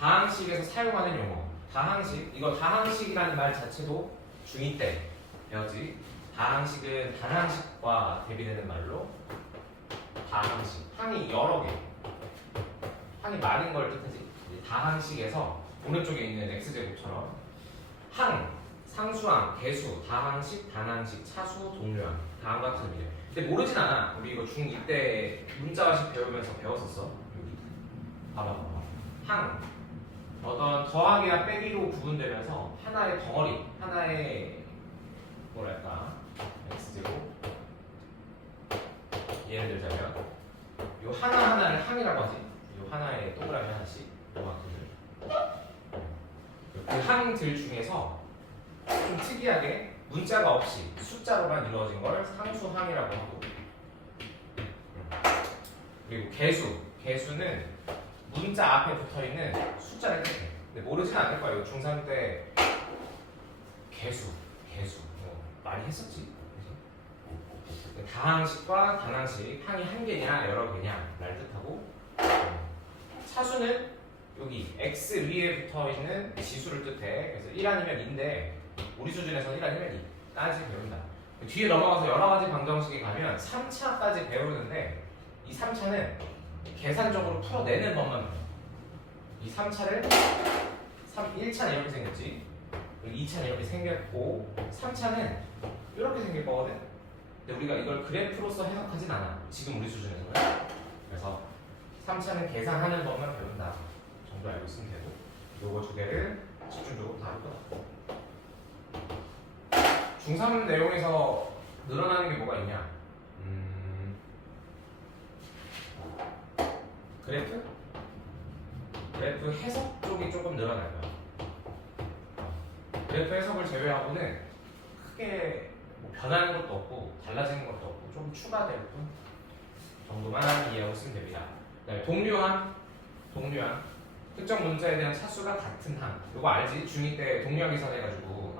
다항식에서 사용하는 용어. 다항식, 이거 다항식이라는 말 자체도 중2 때 배웠지. 다항식은 단항식과 대비되는 말로 다항식. 항이 여러 개, 항이 많은 걸 뜻하지. 다항식에서 오른쪽에 있는 x제곱처럼 항, 상수항, 개수, 다항식, 단항식, 차수, 동류항 다음과 같은 의미래. 근데 모르진 않아. 우리 이거 중2 때 문자식 배우면서 배웠었어. 여기 봐봐. 항, 어떤 더하기와 빼기로 구분되면서 하나의 덩어리, 하나의 뭐랄까 x제곱. 예를 들자면 요 하나하나를 항이라고 하지. 요 하나의 동그라미 하나씩 요만큼을. 그 항들 중에서 좀 특이하게 문자가 없이 숫자로만 이루어진 걸 상수항이라고 하고, 그리고 개수는 문자 앞에 붙어있는 숫자를 뜻해. 근데 모르진 않을 거예요. 중3 때 개수 많이 했었지. 그치? 다항식과 단항식, 항이 한 개냐 여러 개냐 를 뜻하고, 차수는 여기 x 위에 붙어있는 지수를 뜻해. 그래서 1 아니면 2인데 우리 수준에서 1 아니면 2까지 배운다. 뒤에 넘어가서 여러 가지 방정식에 가면 3차까지 배우는데 이 3차는 계산적으로 풀어내는 법만 배워. 이 3차를 1차는 이렇게 생겼지, 그리고 2차는 이렇게 생겼고 3차는 이렇게 생길 거거든. 근데 우리가 이걸 그래프로서 해석하진 않아 지금 우리 수준에서는. 그래서 3차는 계산하는 법만 배운다 정도 알고 있으면 되고, 요거 두 개를 집중적으로 다룰 거다. 중3 내용에서 늘어나는 게 뭐가 있냐? 그래프 해석 쪽이 조금 늘어날 거야. 그래프 해석을 제외하고는 크게 뭐 변하는 것도 없고 달라지는 것도 없고 좀 추가될 뿐 정도만 이해하고 있으면 됩니다. 그다음에 동류항. 특정 문자에 대한 차수가 같은 항. 이거 알지? 중2 때 동류항 계산 해가지고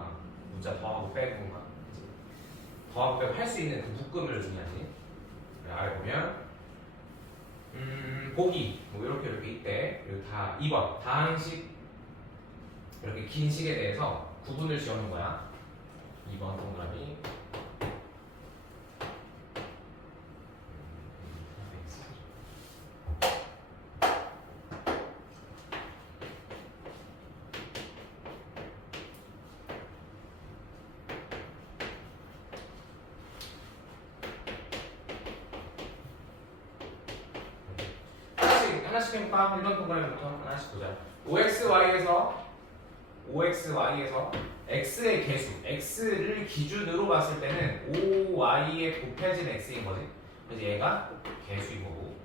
문자 더하고 빼고 할 수 있는 그 묶음을 의미하지. 아래 보면 보기 뭐 이렇게 있대. 그리고 다 2번 다항식, 이렇게 긴 식에 대해서 구분을 지어놓은 거야. 2번 동그라미. 하나씩 해볼까? 1번 동그라미부터 하나씩 보자. OXY에서 X의 개수, X를 기준으로 봤을 때는 OY에 곱해진 X인 거지. 그래서 얘가 개수인 거고,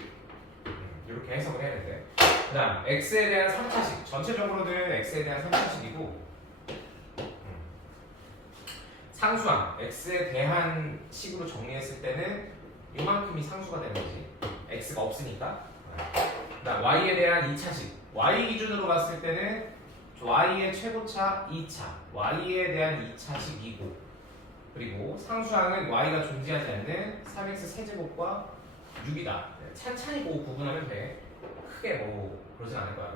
이렇게 해석을 해야 되는데, 그 다음 X에 대한 3차식, 전체적으로는 X에 대한 3차식이고, 상수항, X에 대한 식으로 정리했을 때는 이만큼이 상수가 되는 거지. X가 없으니까. 그 다음 Y에 대한 2차식, Y 기준으로 봤을 때는 Y의 최고차 2차, Y에 대한 2차식이고, 그리고 상수항은 Y가 존재하지 않는 3X 세제곱과 6이다. 찬찬히 보고 구분하면 돼. 크게 뭐 그러진 않을 거야.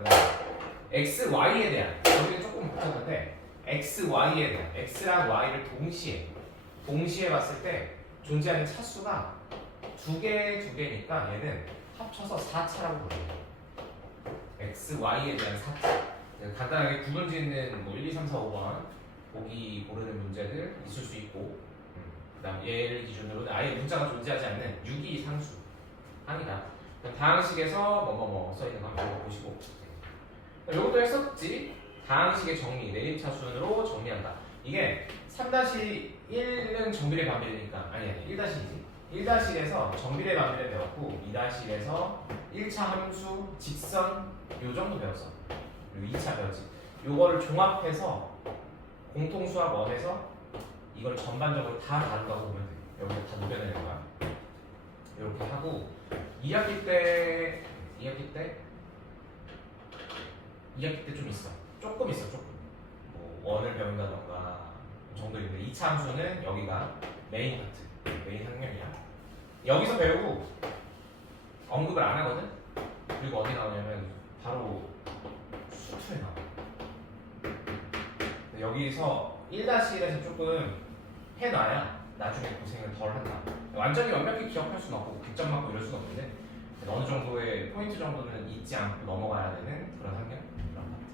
X, Y에 대한, 여기는 조금 복잡한데 X, Y에 대한, X랑 Y를 동시에 봤을 때 존재하는 차수가 두 개니까 얘는 합쳐서 4차라고 부르요. X, Y에 대한 4차. 간단하게 구분 짓는 뭐 1, 2, 3, 4, 5번 보기 모르는 문제들 있을 수 있고, 그 다음 얘를 기준으로는 아예 문자가 존재하지 않는 6이 상수 항이다. 다항식에서 뭐뭐뭐 써있는 거 한번 보시고, 이것도 했었지. 다항식의 정리, 내림차순으로 정리한다. 이게 3-1은 정비례 반비례니까 아니 1-1이지. 1-1에서 정비례 반비례 배웠고 2-1에서 1차 함수, 직선 요 정도 배웠어. 그리고 2차 배웠지. 요거를 종합해서 공통수학 원에서 이걸 전반적으로 다 다룬다고 보면 돼. 여기서 다 녹여내는 거야. 이렇게 하고 2학기 때 좀 있어. 조금 있어. 뭐 원을 배운다던가 정도 있는데 2차 함수는 여기가 메인 파트, 메인 학년이야. 여기서 배우고 언급을 안 하거든. 그리고 어디 나오냐면 바로 여기서 1-1에서 조금 해놔야 나중에 고생을 덜 한다. 완전히 완벽히 기억할 수는 없고 100점 맞고 이럴 수는 없는데 어느 정도의 포인트 정도는 잊지 않고 넘어가야 되는 그런 환경? 그런 것 같아.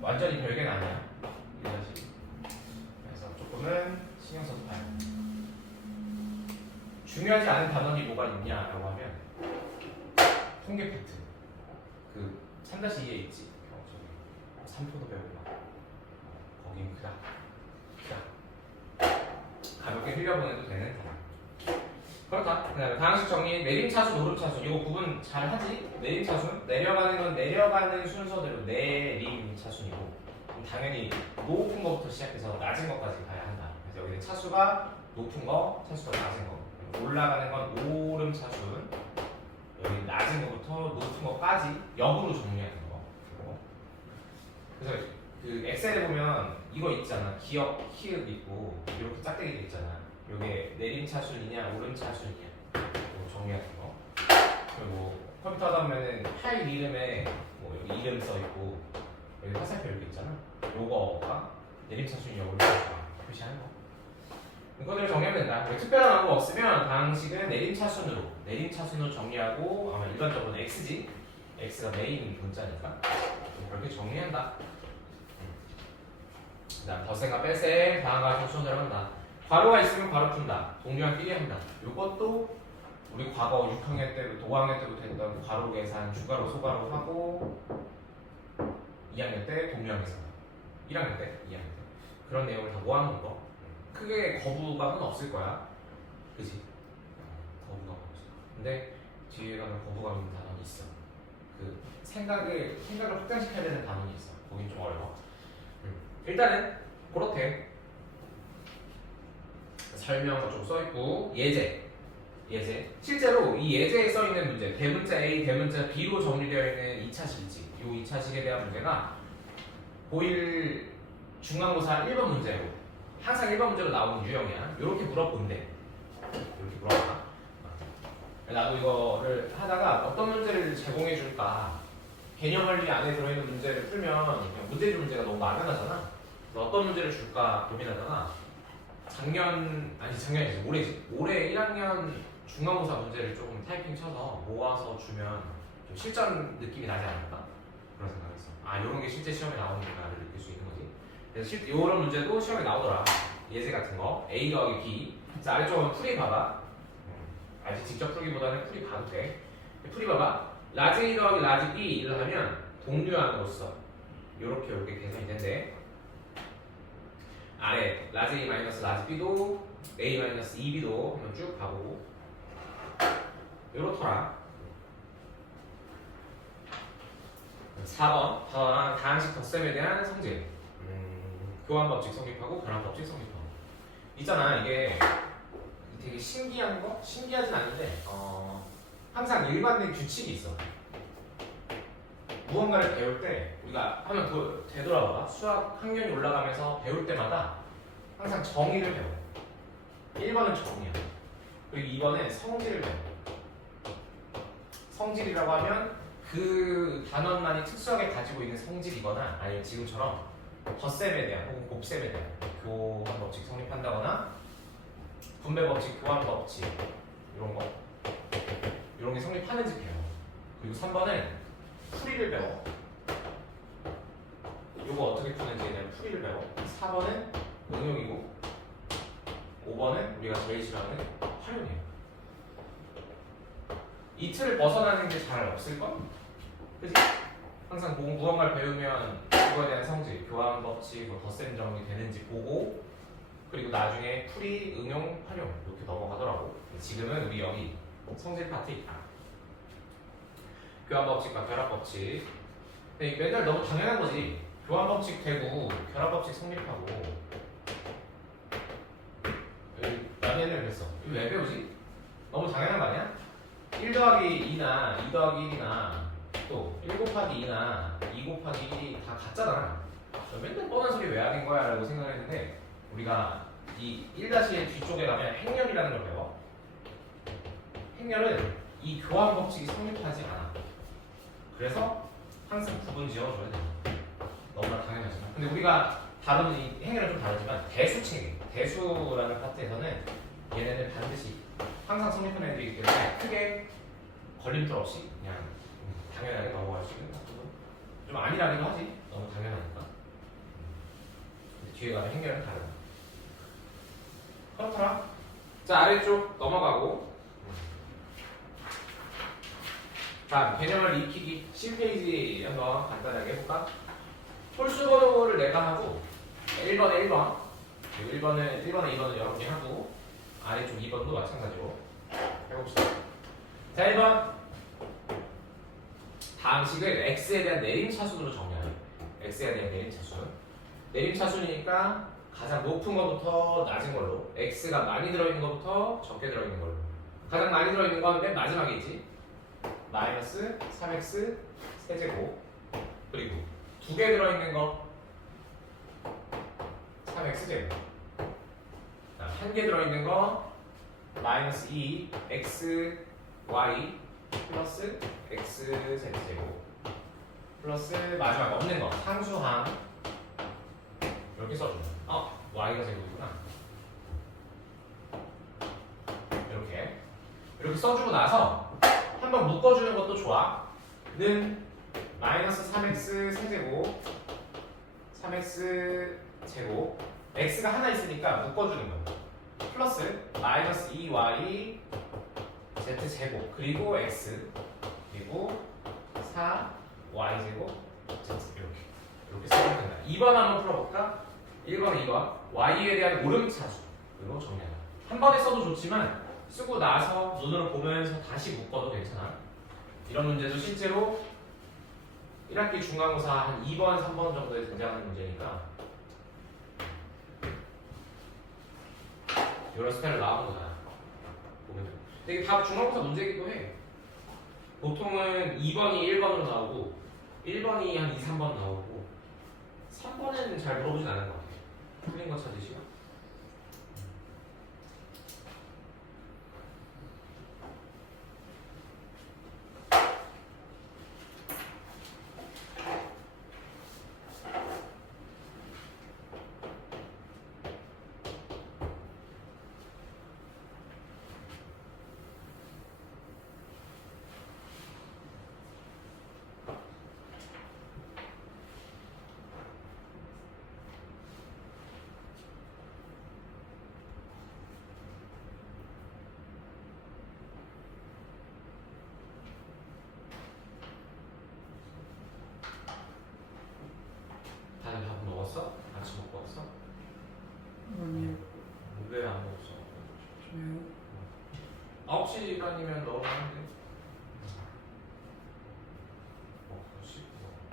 완전히 별개는 아니야. 1-1. 그래서 조금은 신경 써서 봐요. 중요하지 않은 단원이 뭐가 있냐라고 하면 통계 파트. 그 3-2에 있지. 삼포도 배우고 막 거긴 크다. 가볍게 흘려보내도 되는 단어. 그렇다. 그다음에 다항식 정리, 내림차순, 오름차순. 이거 구분 잘 하지? 내림차순, 내려가는 건 내려가는 순서대로 내림차순이고, 당연히 높은 것부터 시작해서 낮은 것까지 가야 한다. 그래서 여기는 차수가 높은 거, 차수가 낮은 거. 올라가는 건 오름차순. 여기 낮은 거부터 높은 거까지 역으로 정리하는 거. 그래서 그 엑셀에 보면 이거 있잖아. 기억, 히읗 있고 이렇게 짝대기 돼 있잖아. 이게 내림차순이냐 오름차순이냐 이거 정리하는 거. 그리고 컴퓨터 하다 보면은 파일 이름에 뭐 여기 이름 써 있고 여기 화살표 이렇게 있잖아. 요거가 내림차순이냐 오름차순이냐 표시하는 거. 이거를 정리하면 된다. 특별한 언어가 없으면 다항식은 내림차순으로 정리하고 아마 일반적으로 x지. x가 메인 문자니까 그렇게 정리한다. 그다음 덧셈과 뺄셈, 다항과 접수대로 한다. 괄호가 있으면 괄호 푼다. 동류랑 끼리 한다. 이것도 우리 과거 6학년 때부터 5학년 때부터 했던 괄호 계산, 주괄호, 소괄호 하고 2학년 때 동류랑 계산, 1학년 때, 2학년 때 그런 내용을 다 모아놓은 거. 크게 거부감은 없을 거야. 그지? 거부감 없어. 근데 뒤에 가면 거부감 있는 단원이 있어. 그 생각을 확장시켜야 되는 단원이 있어. 거긴 좀 어려워. 일단은 그렇대. 설명도 좀 써있고 예제. 실제로 이 예제에 써있는 문제 대문자 A, 대문자 B로 정리되어 있는 2차식 있지. 이 2차식에 대한 문제가 고1 중간고사 1번 문제로 항상 1번 문제로 나오는 유형이야. 이렇게 물어본대. 이렇게 물어봐. 나도 이거를 하다가 어떤 문제를 제공해 줄까 개념 원리 안에 들어있는 문제를 풀면 그냥 문제집 문제가 너무 막연하잖아. 그래서 어떤 문제를 줄까 고민하다가 작년이지 올해 1학년 중간고사 문제를 조금 타이핑 쳐서 모아서 주면 좀 실전 느낌이 나지 않을까? 그런 생각했어. 아 이런 게 실제 시험에 나오니까를 느낄 수 있는 거지. 그래서 이런 문제도 시험에 나오더라. 예제 같은 거 A 더하기 B. 자 아래쪽은 풀이 봐봐. 아직 직접 풀기보다는 풀이 봐도 돼. 풀이 봐봐. 라지 A 더하기 라지 B를 하면 동류항으로서 이렇게 계산이 된대. 아래 라지 A 마이너스 라지 B도 A 마이너스 2B도 한번 쭉 가보고 요렇더라. 4번 다항식 덧셈에 대한 성질. 교환법칙 성립하고 변환법칙 성립하고. 있잖아 이게 되게 신기한 거? 신기하진 않은데 항상 일반된 규칙이 있어. 무언가를 배울 때 우리가 한번 되돌아봐봐. 수학 학년이 올라가면서 배울 때마다 항상 정의를 배워. 1번은 정의야. 그리고 2번은 성질을 배워. 성질이라고 하면 그 단원만이 특수하게 가지고 있는 성질이거나 아니면 지금처럼 덧셈에 대한 혹은 곱셈에 대한 교환 법칙 성립한다거나 분배 법칙, 교환 법칙 이런 게 성립하는지 배워. 그리고 3번은 풀이를 배워. 이거 어떻게 푸는지에 대한 풀이를 배워. 4번은 응용이고 5번은 우리가 제일 싫어하는 활용이에요. 이 틀을 벗어나는 게 잘 없을걸? 그치? 항상 무언가를 배우면 그거에 대한 성질, 교환 법칙, 덧셈 정리 되는지 보고 그리고 나중에 풀이, 응용, 활용 이렇게 넘어가더라고. 지금은 우리 여기 성질 파트 있다. 교환 법칙과 결합 법칙. 근데 맨날 너무 당연한 거지. 교환 법칙 되고 결합 법칙 성립하고. 나는 옛날에 그랬어. 이거 왜 배우지? 너무 당연한 거 아니야? 1 더하기 2나 2 더하기 1이나 또 1 곱하기 2나 2 곱하기 1이 다 같잖아. 맨날 뻔한 소리 왜 하는 거야? 라고 생각을 했는데 우리가 이 1-1 뒤쪽에 가면 행렬이라는 걸 배워. 행렬은 이 교환 법칙이 성립하지 않아. 그래서 항상 구분 지어줘야 돼. 너무나 당연하지만. 근데 우리가 단어는 이 행위는 좀 다르지만 대수 체계, 대수라는 파트에서는 얘네는 반드시 항상 성립한 애들이기 때문에 크게 걸림돌 없이 그냥 당연하게 넘어갈 수 있는 파트도 좀 아니라기도 하지. 너무 당연하니까. 근데 뒤에 가면 행렬은 다르다. 그렇더라. 자, 아래쪽 넘어가고. 자, 개념을 익히기 10페이지 한번 간단하게 해볼까? 홀수 번호를 내가 하고 1번에 1번 그리고 1번에 2번은 여러분이 하고 아래쪽 2번도 마찬가지로 해봅시다. 자, 1번 다음 식을 x에 대한 내림차순으로 정리하래. x에 대한 내림차순. 내림차순이니까 가장 높은 것부터 낮은 걸로, x가 많이 들어있는 것부터 적게 들어있는 걸로. 가장 많이 들어있는 건 맨 마지막이지. 마이너스 3x 세제곱. 그리고 두 개 들어있는 거 3x 제곱. 한 개 들어있는 거 마이너스 2x y 플러스 x z 제곱 플러스 마지막 없는 거 상수항 이렇게 써준다. y가 제곱이구나. 이렇게 써주고 나서 한번 묶어주는 것도 좋아. 는 마이너스 3x 세제곱 3x 제곱 x가 하나 있으니까 묶어주는 거야. 플러스 마이너스 2y z 제곱 그리고 x 그리고 4y 제곱 z 이렇게 쓰면 된다. 2번 한번 풀어볼까? 1번, 2번 y에 대한 오름차수로 정리하자. 한 번에 써도 좋지만 쓰고 나서 눈으로 보면서 다시 묶어도 괜찮아. 이런 문제도 실제로 1학기 중간고사 한 2번, 3번 정도에 등장하는 문제니까 이런 스타일로 나오는 거잖아. 보면 되게 다 중간고사 문제이기도 해. 보통은 2번이 1번으로 나오고 1번이 한 2, 3번 나오고 3번에는 잘 물어보진 않은 것 같아. 틀린 거 찾으시고. 다들 밥 먹었어? 아침 먹고 왔어? 아니요. 왜 안 먹었어? 저요? 9시 반이면 너무 하는데. 씻고.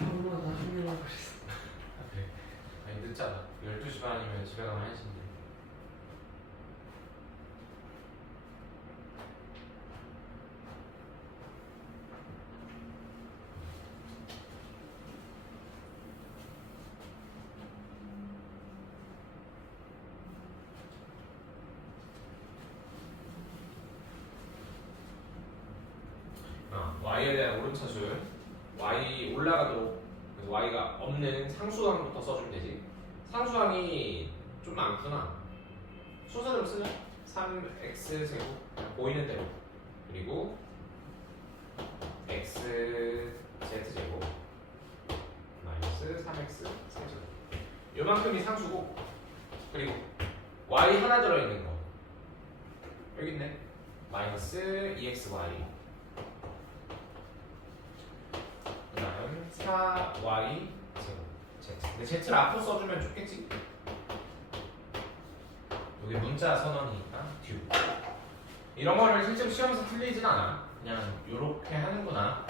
엄마 나중에 먹으랬어 그래. 아니 늦잖아. 12시 반이면 집에 가면 1시인데. y에 대한 오름차순 y 올라가도록 그래서 y가 없는 상수항부터 써주면 되지. 상수항이 좀 많구나. 순서대로 쓰자. 3x 제곱 보이는 대로 그리고 x z 제곱 마이너스 3x 세제곱 요만큼이 상수고 그리고 y 하나 들어있는 거 여기 있네. 마이너스 2xy 그다음 4y 제곱 z. 근데 z를 앞으로 써주면 좋겠지. 여기 문자 선언이니까 듀. 이런 거를 실제로 시험에서 틀리진 않아. 그냥 요렇게 하는구나.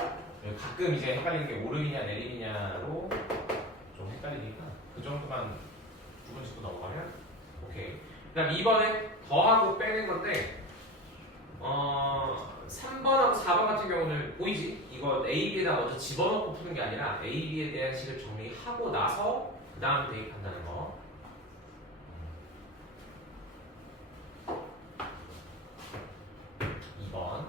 가끔 이제 헷갈리는 게 오름이냐 내림이냐로 좀 헷갈리니까 그 정도만 두번 짚고 넘어가면 오케이. 그다음 2번에 더하고 빼는 건데 3번하고 4번 같은 경우는 보이지? 이거 A, B에다 먼저 집어넣고 푸는 게 아니라 A, B에 대한 식을 정리하고 나서 그 다음 대입한다는 거. 2번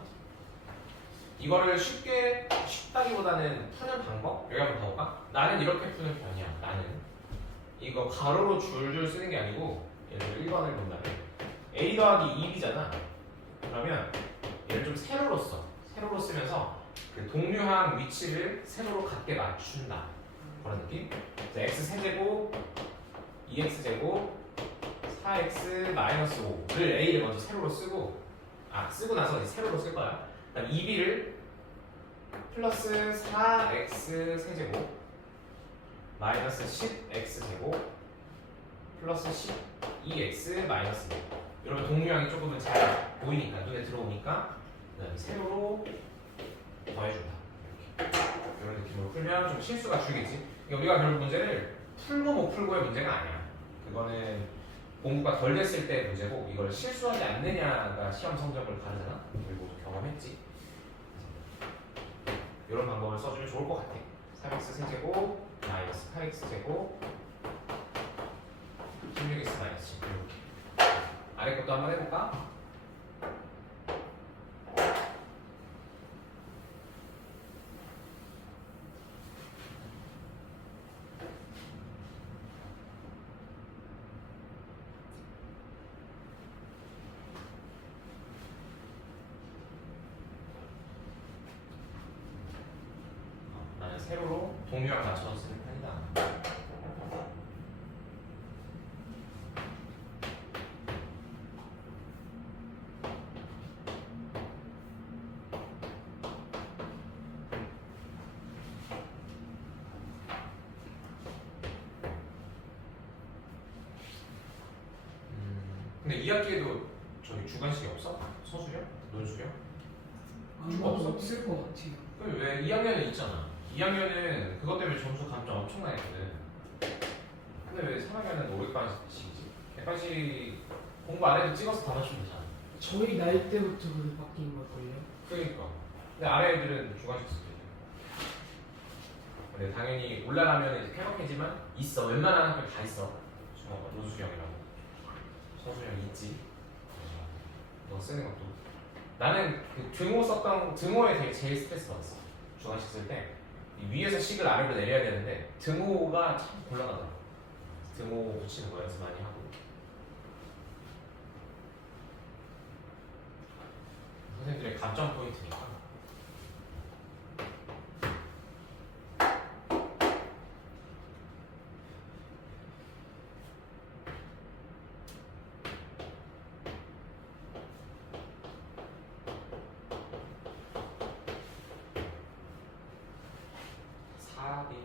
이거를 쉽다기보다는 푸는 방법? 여기 한번 봐볼까? 나는 이렇게 푸는 편이야. 나는 이거 가로로 줄줄 쓰는 게 아니고 예를 들어 1번을 본다면 a 더하기 2b잖아. 그러면 얘를 좀 세로로 써. 세로로 쓰면서 그 동류항 위치를 세로로 같게 맞춘다. 그런 느낌? x 세제곱 2x제곱 4x 마이너스 5를 a를 먼저 세로로 쓰고 쓰고 나서 이제 세로로 쓸 거야. 그다음 2b를 플러스 4x 세제곱 마이너스 10x 제곱 플러스 12x 마이너스 1 이러면 동류항이 조금은 잘 보이니까 눈에 들어오니까 세로로 더해준다. 이렇게 이런 느낌으로 풀면 좀 실수가 줄겠지. 그러니까 우리가 결국 문제를 풀고 못 풀고의 문제가 아니야. 그거는 공부가 덜 됐을 때 문제고 이걸 실수하지 않느냐가 시험 성적을 가르잖아. 우리 모두 경험했지. 이런 방법을 써주면 좋을 것 같아. 3x 세제곱 마이너스 8x 제곱 16x 마이너스 10 이렇게. 아래 것도 한번 해볼까? 나는 세로로 동류랑 맞춰서 쓰는 편이다. 근데 2학기에도 저기 주관식이 없어? 서술형? 논술형? 아무것도 없을 것 같아요. 그럼 왜 2학년은 있잖아. 2학년은 그것 때문에 점수 감점 엄청나게 했거든. 근데 왜 3학년은 500반씩이지? 100반씩 공부 안 해도 찍어서 다 맞추면 되잖아. 저희 나이 때부터 그게 바뀐 걸걸요? 그러니까. 근데 아래 애들은 주관식 쓰지. 근데 당연히 올라가면 이제 쾌적해지만 있어. 웬만한 학교 다 있어. 논술형이라고. 서술형 있지. 너 쓰는 것도. 나는 그 등호 썼던 등호에 되게 제일 스트레스 받았어. 주관식 쓸 때 위에서 식을 아래로 내려야 되는데 등호가 참 곤란하더라. 등호 붙이는 거 연습 많이 하고. 선생님들의 감점 포인트니까. 사비.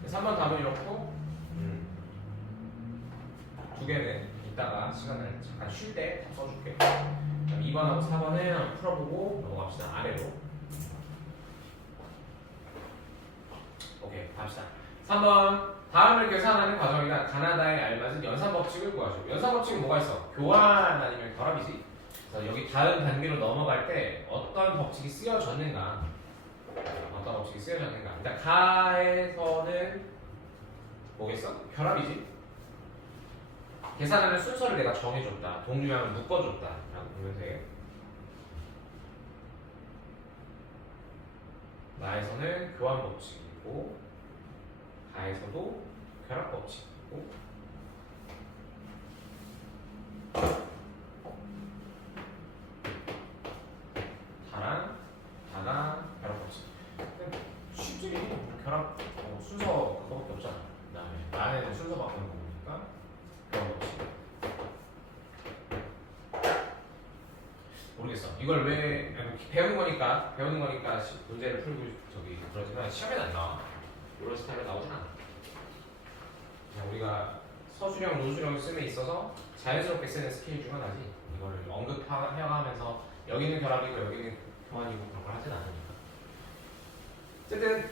그래서 3번 답은 이렇고 두 개는 이따가 시간을 잠깐 쉴 때 써줄게. 그럼 2번하고 4번은 한번 풀어보고 넘어갑시다. 아래로. 오케이, 갑시다. 3번. 다음을 계산하는 과정이다. 가나다에 알맞은 연산 법칙을 구하죠. 연산 법칙은 뭐가 있어? 교환 아니면 결합이지. 그래서 여기 다음 단계로 넘어갈 때 어떤 법칙이 쓰여졌는가? 어떤 법칙이 쓰여졌는가? 일단 가에서는 뭐겠어? 결합이지. 계산하는 순서를 내가 정해줬다. 동류항을 묶어줬다. 라고 보면 돼. 나에서는 교환 법칙이고 가에서도 결합 법칙이고 다랑 다가 결합 법칙. 쉽지. 결합 순서 그거밖에 없잖아. 그다음에 나는 순서 바꾸는 거니까 결합 법칙. 모르겠어. 이걸 왜 배우는 거니까 문제를 풀고 저기 그러지만 시험에 안 나와. 이런 스타일로 나오진 않아. 그냥 우리가 서술형, 논술형을 씀에 있어서 자연스럽게 쓰는 스킬 중 하나지. 이거를 언급해가면서 여기는 결합이고 여기는 교환이고 그런 걸 하진 않으니까. 어쨌든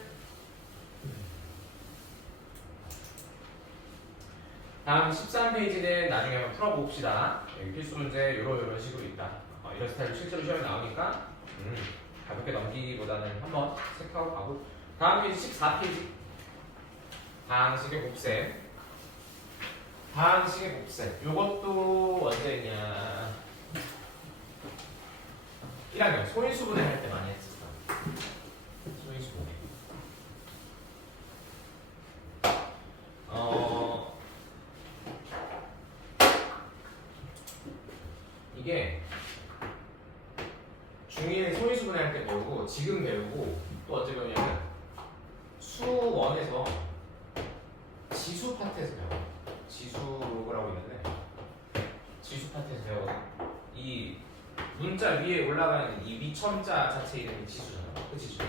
다음 13페이지는 나중에 한번 풀어봅시다. 여기 필수 문제 이런 식으로 있다. 이런 스타일로 실제로 시험에 나오니까 가볍게 넘기기보다는 한번 체크하고 가고. 다음 페이지 14페이지. 방식의 곱셈. 방식의 곱셈. 요것도 언제 했냐? 1학년 소인수분해 할 때 많이 했었어. 소인수분해. 이게 중1 소인수분해 할 때 배우고 지금 배우고 또 언제 배우냐면 수1에서 지수 파트에서 배워. 지수 로그라고 있는데 지수 파트에서 배워. 이 문자 위에 올라가는 이 위첨자 자체 이름이 지수잖아. 그 지수야.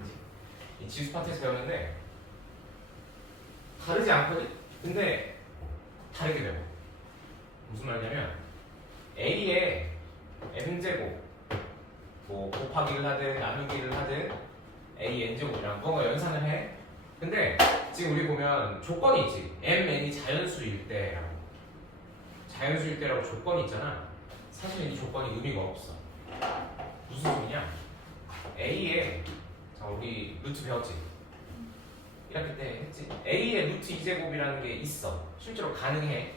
그치? 이 지수 파트에서 배우는데 다르지 않거든? 근데 다르게 배워. 무슨 말이냐면 A의 M제곱 뭐 곱하기를 하든 나누기를 하든 A N제곱이랑 무언가 연산을 해. 근데 지금 우리 보면 조건이 있지. MN이 자연수일 때라고. 자연수일 때라고 조건이 있잖아. 사실 이 조건이 의미가 없어. 무슨 소리냐? A의 자 우리 루트 배웠지? 1학기 때 했지? A의 루트 2제곱이라는 게 있어. 실제로 가능해.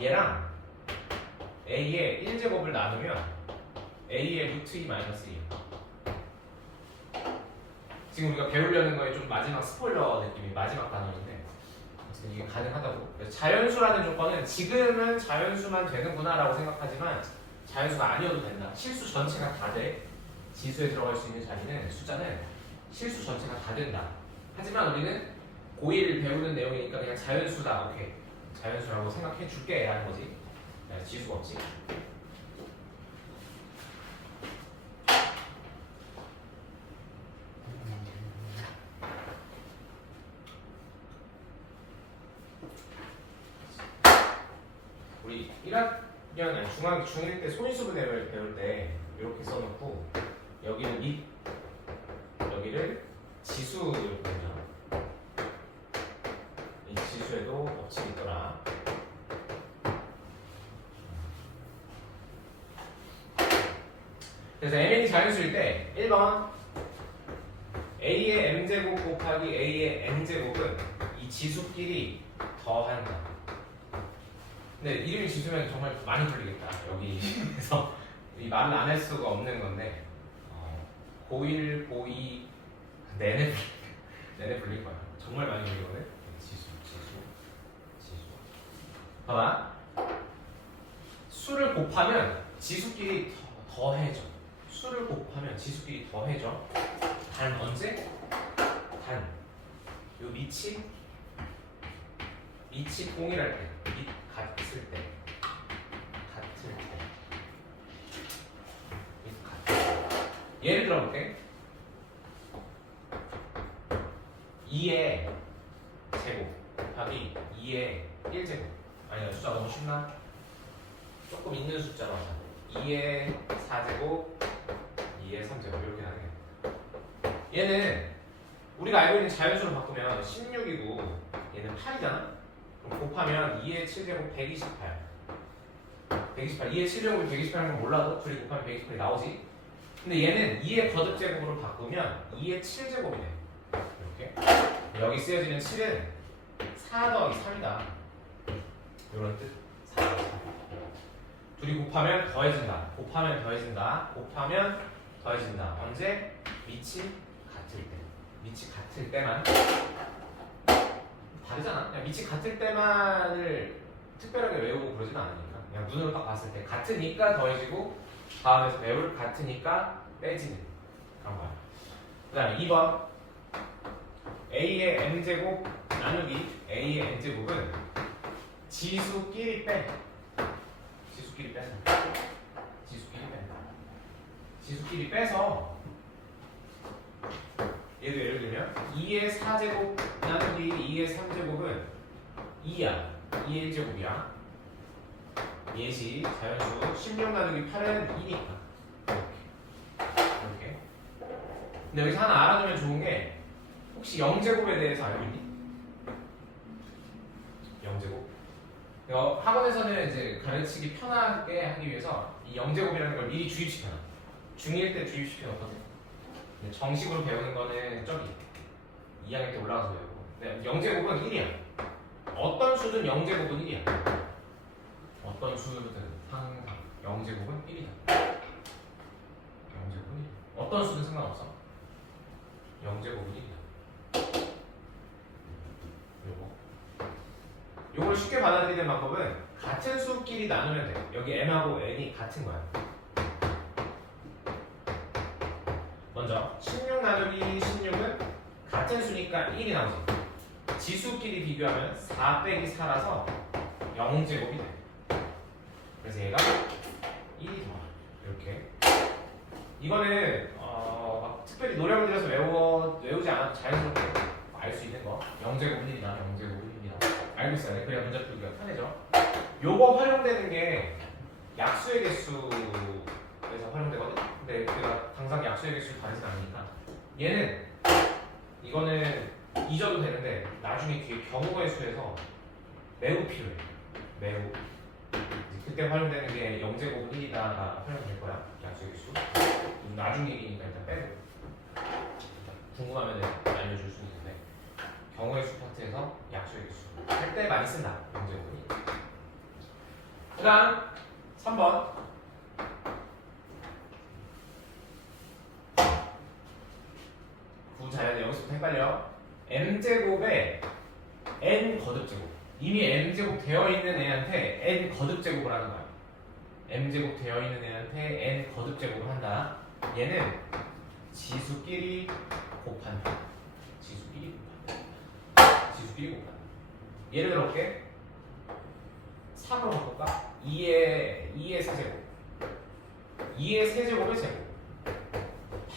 얘랑 A의 1제곱을 나누면 A의 루트 2 마이너스 2. 지금 우리가 배우려는 거에 좀 마지막 스포일러 느낌이 마지막 단어인데 어쨌든 이게 가능하다고. 그래서 자연수라는 조건은 지금은 자연수만 되는구나 라고 생각하지만 자연수가 아니어도 된다. 실수 전체가 다 돼. 지수에 들어갈 수 있는 자리는 숫자는 실수 전체가 다 된다. 하지만 우리는 고1 배우는 내용이니까 그냥 자연수다. 오케이. 자연수라고 생각해 줄게 라는 거지. 지수가 없지. 우리 1학년 아니 중1 때 소인수분해를 배울 때 이렇게 써놓고 여기는 립 여기를 지수 이렇게 되냐. 이 지수에도 법칙이 있더라. 그래서 MN이 자연수일 때 1번 A의 M제곱 곱하기 A의 N제곱은 이 지수끼리 더한다. 근데 이름이 지수면 정말 많이 풀리겠다. 여기에서 이 말을 안 할 수가 없는 건데 고1, 고2 내내 풀릴 거야. 정말 많이 풀리거든. 지수. 봐봐. 수를 곱하면 지수끼리 더해져. 수를 곱하면 지수끼리 더해져. 단 언제? 단. 요 밑이 동일할 때. 같을 때. 예를 들어볼게. 2의 제곱 곱하기 2의 1제곱. 아니다, 숫자 너무 쉽나? 조금 있는 숫자로 하자. 2의 4제곱 2의 3제곱 이렇게 하는 게. 얘는 우리가 알고 있는 자연수로 바꾸면 16이고 얘는 8이잖아? 그럼 곱하면 2의 7제곱 128. 2의 7제곱이 128인 건 몰라도 둘이 곱하면 128이 나오지? 근데 얘는 2의 거듭제곱으로 바꾸면 2의 7제곱이 돼. 이렇게. 여기 쓰여지는 7은 4 더하기 3이다. 이런 뜻. 4 더하기 3. 둘이 곱하면 더해진다. 곱하면 더해진다. 언제? 밑이 같을 때. 밑이 같을 때만. 다르잖아. 그냥 밑이 같을 때만을 특별하게 외우고 그러진 않으니까. 그냥 눈으로 딱 봤을 때 같으니까 더해지고 다음에서 배울 같으니까 빼지는 그런 거야. 그 다음에 2번 A의 N제곱 나누기 A의 N제곱은 지수끼리 빼서 얘도 예를 들면 2의 4제곱 나누기 2의 3제곱은 2야. 2의 1제곱이야. 예시 자연수 16 나누기 8은 2니까 이렇게. 근데 여기서 하나 알아두면 좋은 게 혹시 0제곱에 대해서 알고 있니? 0제곱. 학원에서는 이제 가르치기 편하게 하기 위해서 이 0제곱이라는 걸 미리 주입시켜놔. 중1 때 주입시켜놓거든. 근데 정식으로 배우는 거는 저기 2학년 때 올라가서 배우고. 근데 0제곱은 1이야. 어떤 수든 0제곱은 1이야. 어떤 수든 항상 0제곱은 1이다. 0제곱은 1. 어떤 수든 상관없어. 0제곱은 1이다. 요걸 쉽게 받아들이는 방법은 같은 수끼리 나누면 돼. 여기 m하고 n이 같은 거야. 먼저 16 나누기 16은 같은 수니까 1이 나오지. 지수끼리 비교하면 4 빼기 4라서 0제곱이 돼. 그래서 얘가 1이 더 많아. 이렇게. 이거는 막 특별히 노력을 들여서 외우지 않아도 자연스럽게 알 수 있는 거. 0제곱은 1이다. 0제곱은 1이다. 알고 있어야 돼. 그래야 문제 풀기가 편해져. 요거 활용되는 게 약수의 개수에서 활용되거든. 근데 우리가 당장 약수의 개수 다르진 않으니까 얘는 이거는 잊어도 되는데 나중에 뒤에 경우의 수에서 매우 필요해. 매우. 그때 활용되는 게 0제곱은 1이다가 활용될 거야. 약수의 개수. 나중 얘기니까 일단 빼고. 궁금하면 알려줄 수 있는데 경우의 수 파트에서 약수의 개수 할 때 많이 쓴다. 0제곱은. 그 다음 3번 구자연이 여기서부터 헷갈려. m제곱에 n 거듭제곱. 이미 m제곱 되어 있는 애한테 n 거듭제곱을 하는 거야. m제곱 되어 있는 애한테 n 거듭제곱을 한다. 얘는 지수끼리 곱한다. 지수끼리 곱한다. 지수끼리 곱한다. 예를 들어 볼게. 3으로 바꿀까? 2의 세제곱, 2의 세제곱의 제곱,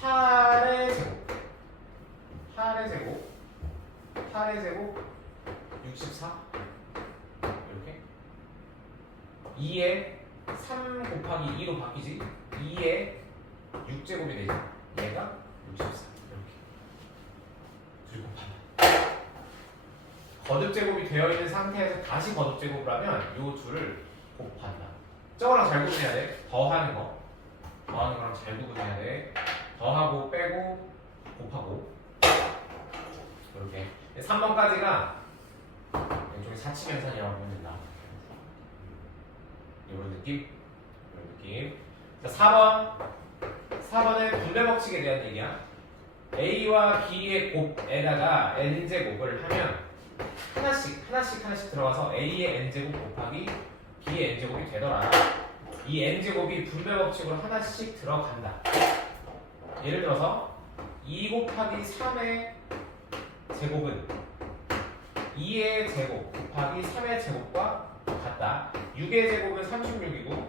8의 제곱, 8의 제곱, 8의 제곱 64 이렇게 2의 3 곱하기 2로 바뀌지. 2의 6제곱이 되지. 얘가 64 이렇게 둘이 곱한다. 거듭제곱이 되어 있는 상태에서 다시 거듭제곱을 하면 이 둘을 곱한다. 저거랑 잘 구분해야 돼. 더하는 거. 더하는 거랑 잘 구분해야 돼. 더하고 빼고 곱하고 이렇게. 3번까지가 왼쪽에 사치변산이라고 보면 된다. 이런 느낌? 이런 느낌. 자, 4번은 분배 법칙에 대한 얘기야. A와 B의 곱에다가 n제곱을 하면 하나씩 들어가서 A의 n제곱 곱하기 B의 n제곱이 되더라. 이 n제곱이 분배 법칙으로 하나씩 들어간다. 예를 들어서 2 곱하기 3의 제곱은 2의 제곱 곱하기 3의 제곱과 같다. 6의 제곱은 36이고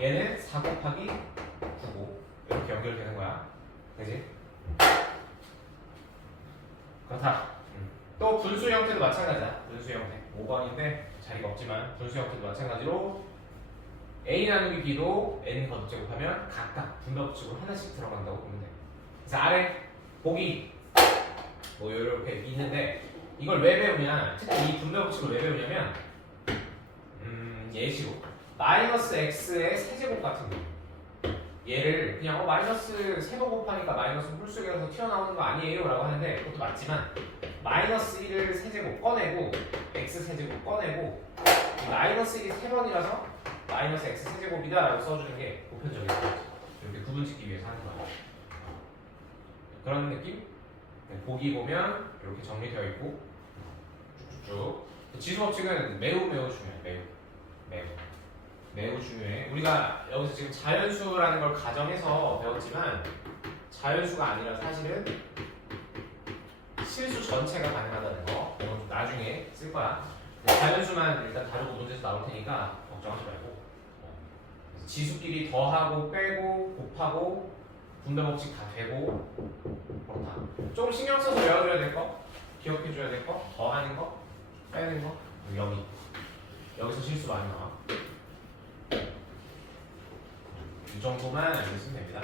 얘는 4 곱하기 9고 이렇게 연결되는 거야. 그지? 그렇다. 또 분수 형태도 마찬가지다. 분수 형태 5번인데 자리가 없지만 분수 형태도 마찬가지로 A 나누기 B도 n 거듭제곱하면 각각 분배 법칙으로 하나씩 들어간다고 보면 돼. 그래서 아래 보기 뭐 이렇게 있는데 이걸 왜 배우냐? 특히 이 분배 법칙을 왜 배우냐면 예시로 마이너스 x의 세제곱 같은 거. 얘를 그냥 마이너스 세번 곱하니까 마이너스 홀수계에서 튀어나오는 거 아니에요? 라고 하는데 그것도 맞지만 마이너스 1을 세제곱 꺼내고 x 세제곱 꺼내고 마이너스 1이 3번이라서 마이너스 x 세제곱이다 라고 써주는 게 보편적이다. 이렇게 구분짓기 위해서 하는 거야. 그런 느낌? 보기 보면 이렇게 정리되어 있고 쭉쭉쭉. 지수법칙은 매우 중요해. 매우 중요해. 우리가 여기서 지금 자연수라는 걸 가정해서 배웠지만 자연수가 아니라 사실은 실수 전체가 가능하다는 거. 이건 좀 나중에 쓸 거야. 자연수만 일단 다루고 문제에서 나올 테니까 걱정하지 말고. 그래서 지수끼리 더하고 빼고 곱하고 분배 법칙 다 되고 그렇다. 조금 신경 써서 외워줘야 될 거, 기억해줘야 될 거, 더하는 거, 빼는 거. 여기서 실수 많이 나와. 이 정도만 알고 있으면 됩니다.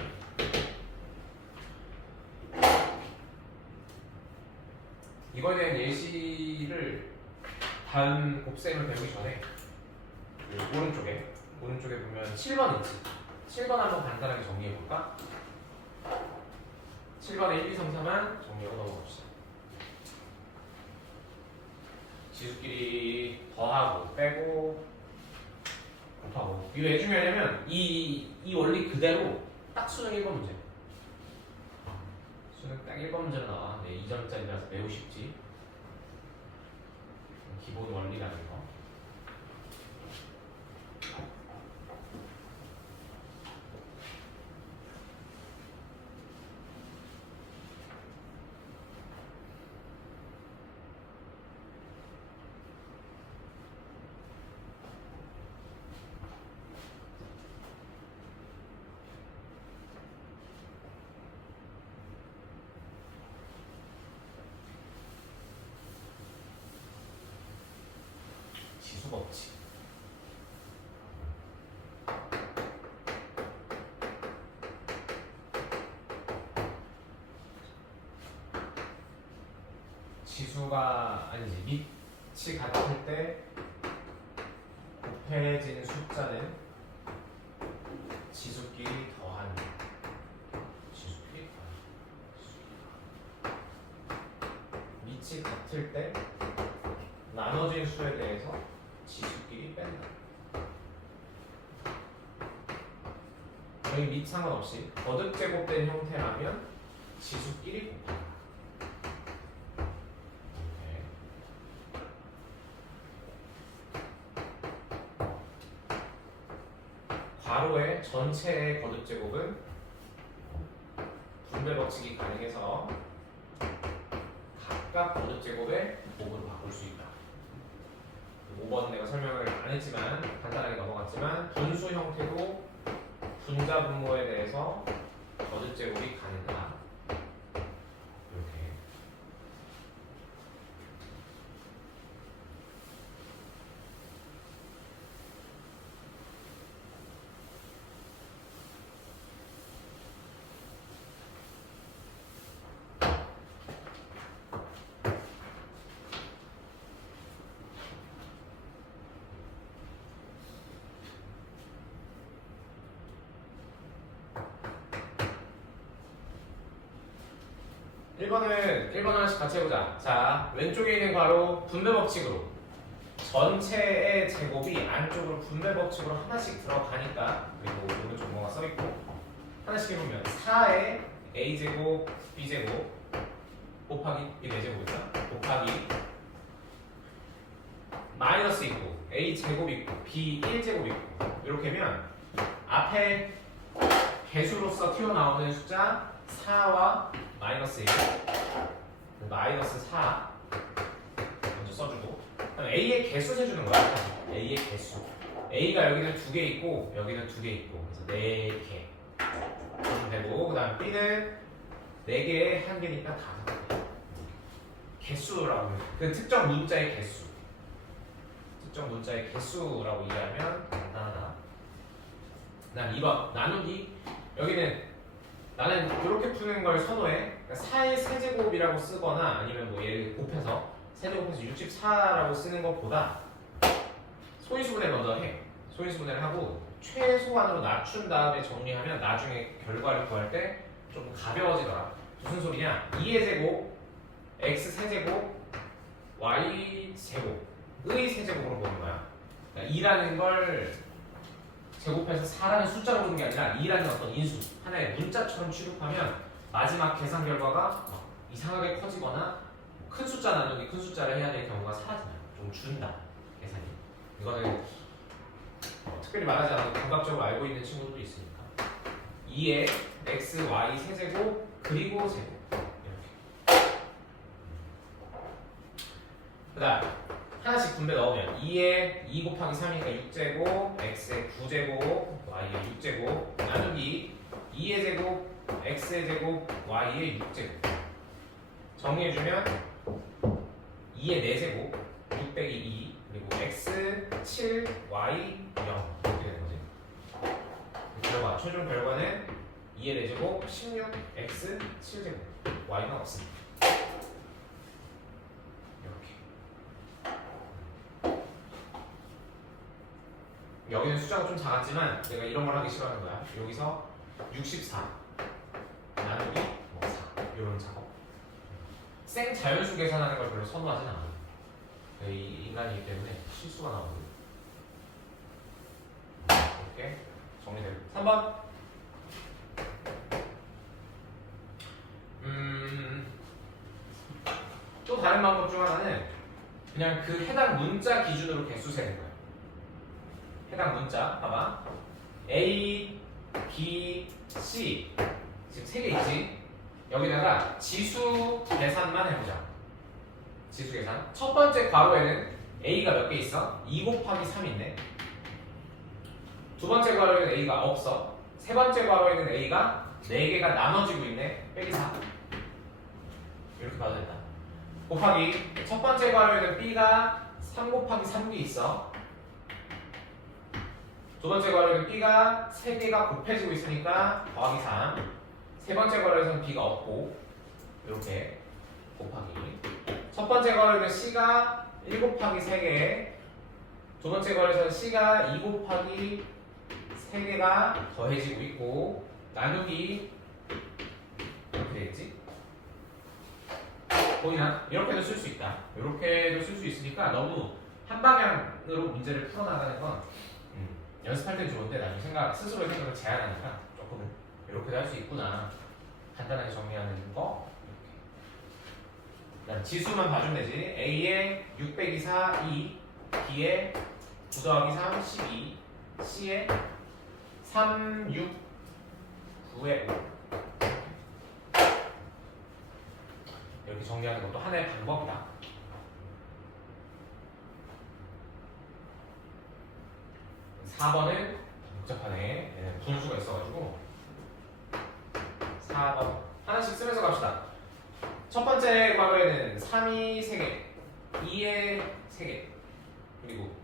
이거에 대한 예시를 다음 곱셈을 배우기 전에 그 오른쪽에 보면 7번 있지. 7번 한번 간단하게 정리해 볼까? 7번에 1, 2, 3, 4만 정리하고 넘어갑시다. 지수끼리 더하고 빼고 곱하고. 이거 왜 중요하냐면 이 원리 그대로 딱 수능 1번 문제. 수능 딱 1번 문제로 나와. 네, 2점짜리라서 매우 쉽지. 기본 원리라는 거. 지수가 없지. 지수가 아니지. 밑이 같을 때 곱해진 숫자는 지수끼리 더한 지수끼리 더한 밑이 같을 때 나눠진 수에 대해서 지수끼리 뺀다. 여기 밑 상관없이 거듭 제곱된 형태라면 지수끼리 곱한다. 괄호의 전체의 거듭 제곱은 분배 법칙이 가능해서 각각 거듭 제곱의 곱으로 바꿀 수 있다. 5번 내가 설명을 안 했지만 간단하게 넘어갔지만 분수 형태도 분자 분모에 대해서 거듭 제곱이 가능하다. 이렇게. (1번은) 1번 하나씩 같이 해보자. 자, 왼쪽에 있는 괄호 분배 법칙으로 전체의 제곱이 안쪽으로 분배 법칙으로 하나씩 들어가니까, 그리고 오른쪽 뭐가 써있고 하나씩 해보면 4의 a제곱 b제곱 곱하기 b 4제곱이다 곱하기 마이너스 있고 a제곱 있고 b 1제곱 있고 이렇게 하면 앞에 개수로서 튀어나오는 숫자 4와 마이너스 1, 마이너스 4 먼저 써주고, 그다음 A의 개수 세주는 거야. A의 개수. A가 여기는 2개 있고 여기는 2개 있고 그래서 4개 그러면 되고, 그다음 B는 4개에 1개니까 5개. 개수라고 하면 그 특정 문자의 개수. 특정 문자의 개수라고 이해하면 간단하다. 그다음 2번 나누기. 여기는 나는 이렇게 푸는 걸 선호해. 그러니까 4의 세제곱이라고 쓰거나 아니면 뭐 얘를 곱해서 세제곱해서 64라고 쓰는 것보다 소인수분해 먼저 해. 소인수분해를 하고 최소한으로 낮춘 다음에 정리하면 나중에 결과를 구할 때 좀 가벼워지더라. 무슨 소리냐? 2의 제곱, x 세제곱, y 제곱의 세제곱으로 보는 거야. 그러니까 2라는 걸 제곱해서 4라는 숫자로 보는 게 아니라 2라는 어떤 인수, 하나의 문자처럼 취급하면 마지막 계산 결과가 이상하게 커지거나 큰 숫자 나누기 큰 숫자를 해야 될 경우가 사라져요. 좀 준다, 계산이. 이거는 특별히 말하지 않아도 감각적으로 알고 있는 친구들도 있으니까. 2의 x, y 세제곱 그리고 제곱 이렇게. 그 다음 하나씩 분배 넣으면 2에 2 곱하기 3이니까 6제곱, x의 9제곱, y의 6제곱 나누기 2의 제곱, x의 제곱, y의 6제곱 정리해주면 2의 4제곱, 6 빼기 2 그리고 x 7, y 0 이렇게 되는 거지. 결과, 최종 결과는 2의 4제곱, 16, x 7제곱, y가 없습니다. 이렇게. 여기는 숫자가 좀 작았지만 내가 이런 걸 하기 싫어하는 거야. 여기서 64 나누기 4 이런 작업. 생 자연수 계산하는 걸 별로 선호하진 않아. 이 인간이기 때문에 실수가 나오거든. 이렇게 정리되고 3번. 또 다른 방법 중 하나는 그냥 그 해당 문자 기준으로 개수 세는 거야. 해당 문자 봐봐. A, B, C 지금 3개 있지? 여기다가 지수 계산만 해보자. 지수 계산. 첫 번째 괄호에는 A가 몇 개 있어? 2 곱하기 3 있네. 두 번째 괄호에는 A가 없어. 세 번째 괄호에는 A가 4개가 나눠지고 있네. 빼기 4. 이렇게 봐도 된다. 곱하기 첫 번째 괄호에는 B가 3 곱하기 3개 있어. 두 번째 괄호에는 B가 3개가 곱해지고 있으니까 더하기 3. 세 번째 괄호에서는 B가 없고 이렇게 곱하기. 첫 번째 괄호에는 C가 1 곱하기 3개. 두 번째 괄호에서는 C가 2 곱하기 3개가 더해지고 있고 나누기 이렇게 되겠지? 보이나? 이렇게도 쓸 수 있다. 이렇게도 쓸 수 있으니까 너무 한 방향으로 문제를 풀어나가는 건 연습할 땐 좋은데 나중에 스스로의 생각을 제한하니까 조금은 이렇게도 할 수 있구나. 간단하게 정리하는 거 이렇게. 지수만 봐주면 되지. A에 6 빼기 4, 2 B에 9 더하기 3, 12 C에 3, 6 9에 5 이렇게 정리하는 것도 하나의 방법이다. 4번은 복잡하네. 얘는 분수가 있어가지고 4번 하나씩 쓰면서 갑시다. 첫 번째 괄호에는 3이 3개, 2에 3개, 그리고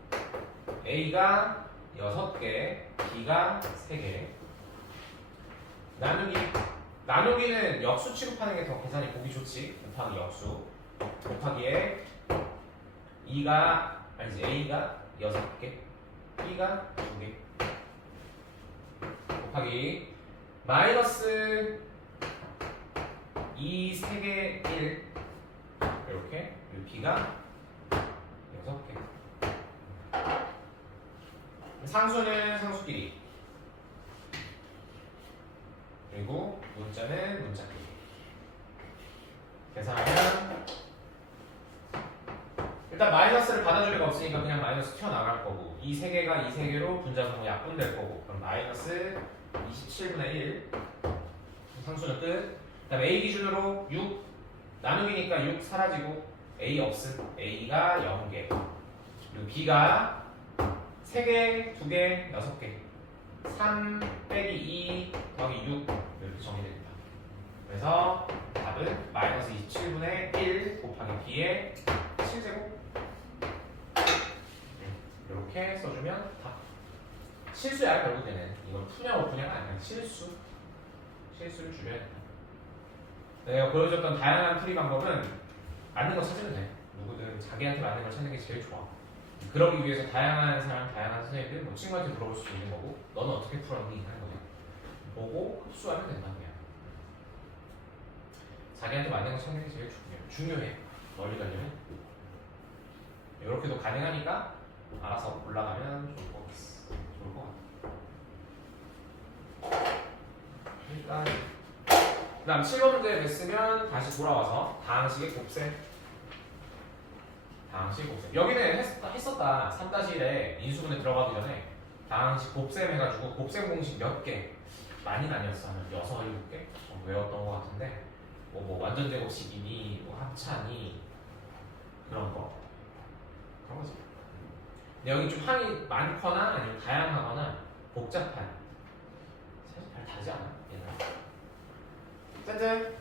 A가 6개, B가 3개. 나누기는 역수 취급하는 게 더 계산이 보기 좋지. 곱하기 역수. 곱하기에 A가 6개, B가 2개. 곱하기 마이너스 2, 3개, 1 이렇게. 그리고 B가 6개. 상수는 상수끼리, 그리고 문자는 문자끼리. 계산하면 일단 마이너스를 받아줄 리가 없으니까 그냥 마이너스 튀어나갈 거고, 이 3개가 이 3개로 분자분모 약분될 거고, 그럼 마이너스 27분의 1 상수는 끝. 그 다음에 A 기준으로 6 나누기니까 6 사라지고 A 없음. A가 0개, 그리고 B가 3개, 2개, 6개 3 빼기 2 더하기 6 이렇게 정리됩니다. 그래서 답은 마이너스 27분의 1 곱하기 B의 7제곱. 이렇게 써주면 답. 실수야 결국에는. 이건 푸냐 못 푸냐가 아니라 실수를 줄여야 된다. 내가 보여줬던 다양한 풀이 방법은 맞는 거 찾으면 돼. 누구든 자기한테 맞는 걸 찾는 게 제일 좋아. 그러기 위해서 다양한 사람, 다양한 선생님들, 뭐 친구한테 물어볼 수 있는 거고, 너는 어떻게 풀었니? 하는 거지. 보고 흡수하면 된다 그냥. 자기한테 맞는 거 찾는 게 제일 중요해. 멀리 가려면. 이렇게도 가능하니까 알아서 올라가면 좋을 것 같아. 일단 그 다음 7번 문제 됐으면 다시 돌아와서 다항식의 곱셈. 여기는 했었다. 3-1에 인수분해 들어가기 전에 다항식 곱셈 해가지고 곱셈 공식 몇 개, 많이는 아니었어. 한 6, 7개 외웠던 것 같은데, 뭐 완전 제곱식이니 뭐 합차니 그런 거지. 근데 여기 좀 항이 많거나 아니면 다양하거나 복잡한, 사실 잘 다르지 않아? 얘들아. 짠짠.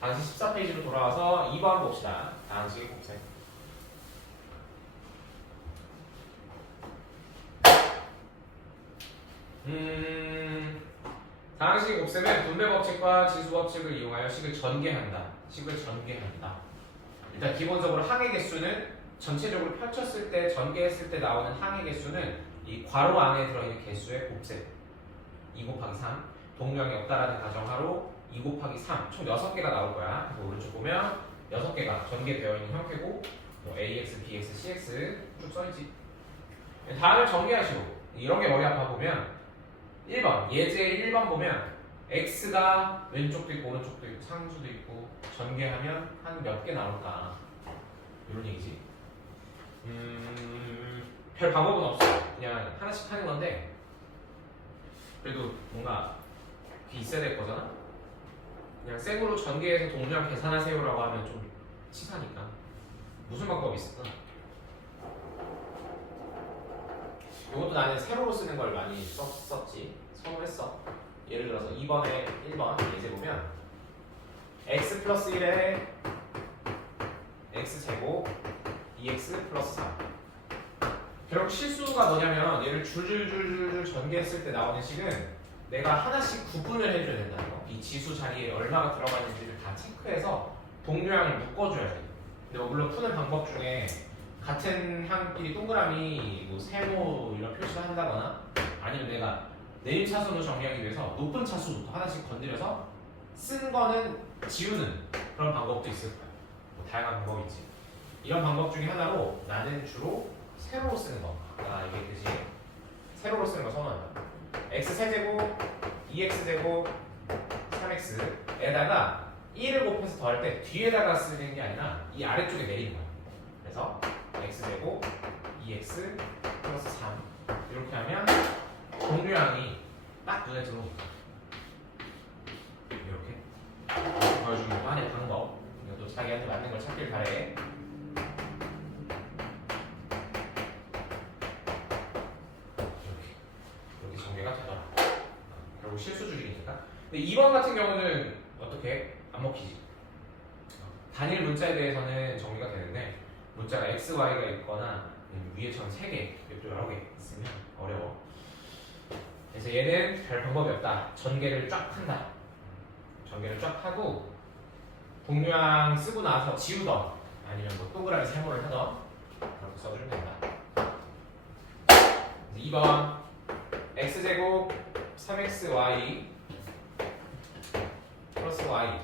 다시 14페이지로 돌아와서 2번 봅시다. 다항식의 곱셈. 다항식의 곱셈은 분배 법칙과 지수 법칙을 이용하여 식을 전개한다. 일단 기본적으로 항의 개수는 전체적으로 펼쳤을 때, 전개했을 때 나오는 항의 개수는 이 괄호 안에 들어있는 개수의 곱셈 2 곱하기 3 동량이 없다라는 가정하로 2 곱하기 3 총 6개가 나올 거야. 그래서 오른쪽 보면 6개가 전개되어 있는 형태고 뭐 AX, BX, CX 쭉 써있지. 다음을 전개하시고 이런 게 머리 아파 보면 1번 예제 1번 보면 X가 왼쪽도 있고 오른쪽도 있고 상수도 있고 전개하면 한 몇 개 나올까 이런 얘기지. 별 방법은 없어. 그냥 하나씩 하는 건데 그래도 뭔가 그게 있어야 될 거잖아. 그냥 생으로 전개해서 동량 계산하세요라고 하면 좀 치사니까 무슨 방법이 있을까? 이것도 나는 세로로 쓰는 걸 많이 썼지. 선호했어. 예를 들어서 2번에 1번 예제 보면 x 플러스 1에 x제곱 2x 플러스 3 결국 실수가 뭐냐면 얘를 줄줄줄줄 전개했을 때 나오는 식은 내가 하나씩 구분을 해줘야 된다는 거. 이 지수 자리에 얼마가 들어가는지를 다 체크해서 동류항을 묶어줘야 돼. 근데 뭐 물론 푸는 방법 중에 같은 항끼리 동그라미 뭐 세모 이런 표시를 한다거나 아니면 내가 내림 차순으로 정리하기 위해서 높은 차수부터 하나씩 건드려서 쓴 거는 지우는 그런 방법도 있을 거야. 뭐 다양한 방법이 있지. 이런 방법 중에 하나로 나는 주로 세로로 쓰는 거. 아까 얘기했듯이 세로로 쓰는 거 선호한다. x 세제곱 2x제곱 3x에다가 1을 곱해서 더할 때 뒤에다가 쓰는 게 아니라 이 아래쪽에 내리는 거야. 그래서 x제곱 2x 플러스 3 이렇게 하면 동류항이 딱 눈에 들어옵니다. 이렇게 보여주기 또 하나의 방법. 이것도 자기한테 맞는 걸 찾길 바래. 이렇게 전개가 되더라. 결국 실수줄이니까. 근데 2번 같은 경우는 어떻게 안 먹히지? 단일 문자에 대해서는 정리가 되는데 문자가 x, y가 있거나 위에처럼 3개, 여러 개 있으면 어려워. 그래서 얘는 별 방법이 없다. 전개를 쫙 한다. 전개를 쫙 하고 동류항 쓰고 나서 지우던 아니면 뭐 동그라미 세모를 하던 그렇게 써주면 된다. 2번 x제곱 3xy 플러스 y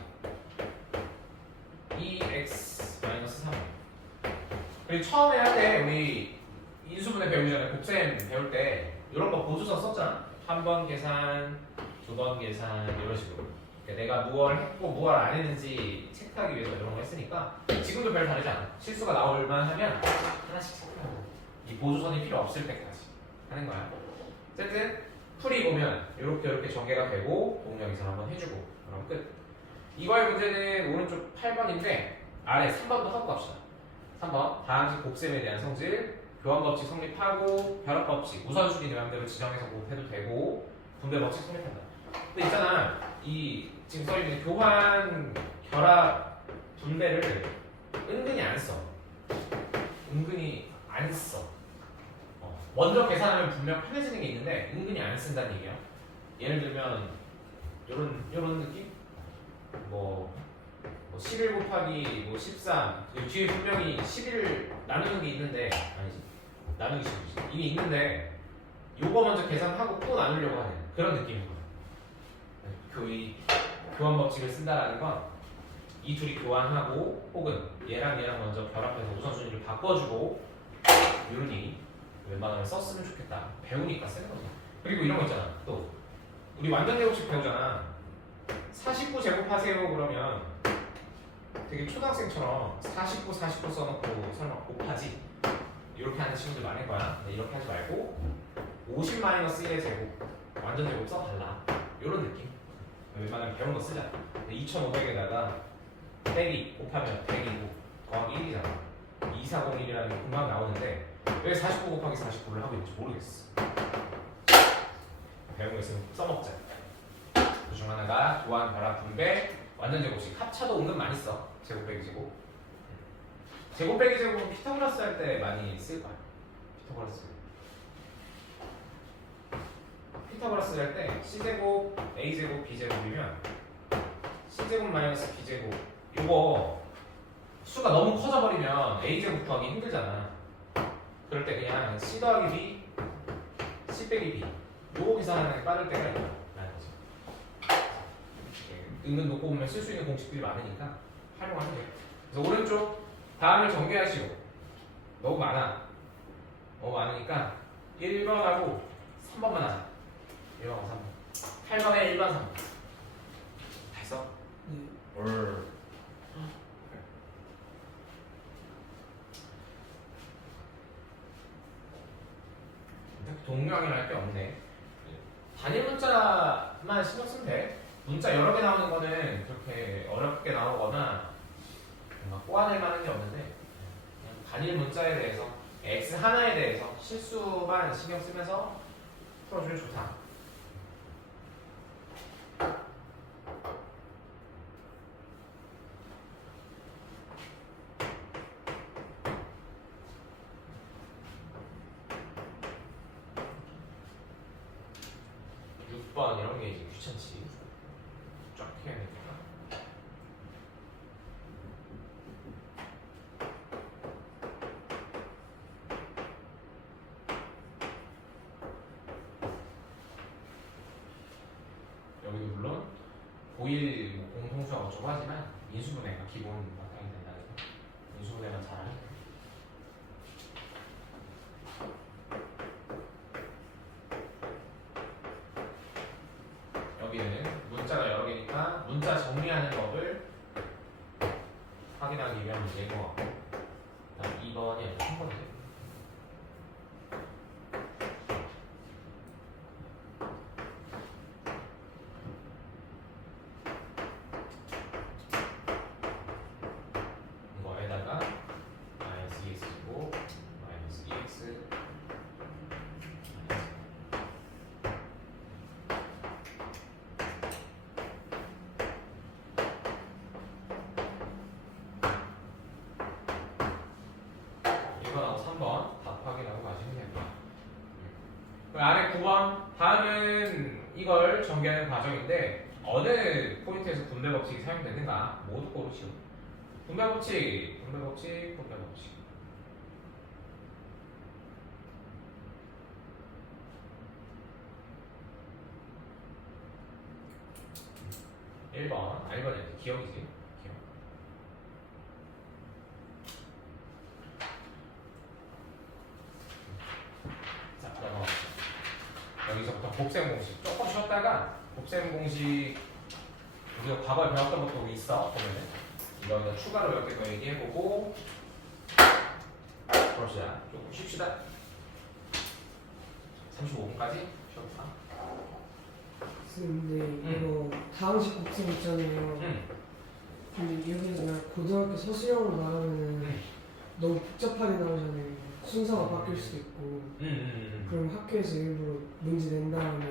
2x 마이너스 3 그리고 처음에 할 때 우리 인수분해 배우기 전에 곱셈 배울 때 이런 거 보조서 썼잖아. 한 번 계산, 2번 계산 이런 식으로. 그러니까 내가 무엇을 했고 무엇을 안 했는지 체크하기 위해서 이런 거 했으니까 지금도 별 다르지 않아. 실수가 나올만 하면 하나씩 체크하고 이 보조선이 필요 없을 때까지 하는 거야. 어쨌든 풀이 보면 이렇게 전개가 되고 동영상 한번 해주고 그럼 끝. 이거의 문제는 오른쪽 8번인데 아래 3번도 하고 갑시다. 3번 다항식 곱셈에 대한 성질 교환법칙 성립하고 결합법칙 우선순위 내 맘대로 지정해서 곱해도 되고 분배법칙 성립한다. 근데 있잖아 이 지금 써있는 교환 결합 분배를 은근히 안 써. 은근히 안 써. 먼저 계산하면 분명 편해지는 게 있는데 은근히 안 쓴다는 얘기야. 예를 들면 요런 느낌? 뭐 11 곱하기 뭐 13 뒤에 분명히 11 나누는 게 있는데 아니지 나누기 10이지 이미 있는데 요거 먼저 계산하고 또 나누려고 하는 그런 느낌인 거야. 이 교환 법칙을 쓴다라는 건 이 둘이 교환하고 혹은 얘랑 얘랑 먼저 결합해서 우선순위를 바꿔주고 이런 얘기 웬만하면 썼으면 좋겠다. 배우니까 쓰는 거지. 그리고 이런 거 있잖아. 또 우리 완전 제곱식 배우잖아. 49 제곱하세요 그러면 되게 초등학생처럼 49 써놓고 설마 곱하지? 이렇게 하는 친구들 많을 거야. 근데 이렇게 하지 말고 50 마이너스 1의 제곱 완전 제곱 써달라. 이런 느낌. 웬만하면 배운 거 쓰자. 2500에다가 빼기 곱하면 100이고 더하기 1이잖아. 2401이라는 게 금방 나오는데 왜 49 곱하기 49를 하고 있는지 모르겠어. 배운 거 있으면 써먹자. 그 중 하나가 교환, 결합, 분배, 완전 제곱식. 합차도 은근 많이 써. 제곱 빼기 제곱. 제곱 빼기 제곱은 피타고라스 할 때 많이 쓸 거야. 피타고라스 할 때 C제곱, A제곱, B제곱이면 C제곱 마이너스 B제곱 요거 수가 너무 커져버리면 A제곱 구하기 힘들잖아. 그럴 때 그냥 C 더하기 B 10 빼기 B 요거 계산하는 게 빠를 때가 있다 라는 거죠. 은근 놓고 보면 쓸 수 있는 공식들이 많으니까 활용하면 돼요. 그래서 오른쪽 다음을 전개하시고 너무 많으니까 1번하고 3번만 하자. 1번하고 3번 8번에 1번 3번 다 했어? 네. 동명이라 할 게 없네. 단일 문자만 신경 쓰면 돼. 문자 여러 개 나오는 거는 그렇게 어렵게 나오거나 뭔가 꼬아낼 만한 게 없는데 그냥 단일 문자에 대해서 x 하나에 대해서 실수만 신경 쓰면서 풀어주면 좋다. 이런 게 이제 귀찮지. 쫙 해야 되니까. 여기도 물론 고일 공통수학 어쩌고 하지만 인수분해가 기본 바탕이 된다는 거. 인수분해만 잘하면 돼. 여기는 문자가 여러 개니까 문자 정리하는 법을 확인하기 위한 문제인 것 같고 2번이 아니라 3번이죠. 이거에다가 마이너스 2x고 마이너스 2x 이번하고 3번 답 확인하고 가시면 됩니다. 그 아래 9번 다음은 이걸 전개하는 과정인데 어느 포인트에서 분배 법칙이 사용되는가 모두 고르시오. 분배 법칙. 1번, 1번이 기억이지. 기억. 자, 넘어갑시다. 여기서부터 곱셈 공식. 조금 쉬었다가 곱셈 공식 우리가 과거에 배웠던 것도 있어. 보면은 이거 이제 추가로 몇 개 더 얘기해보고 그럽시다. 조금 쉽시다. 35분까지 쉬어볼까? 근데 이거 다항식 곱셈 있잖아요. 근데 여기서 그냥 고등학교 서술형으로 나가면은 너무 복잡하게 나오잖아요. 순서가 바뀔 수도 있고. 그럼 학교에서 일부러 문제 낸 다음에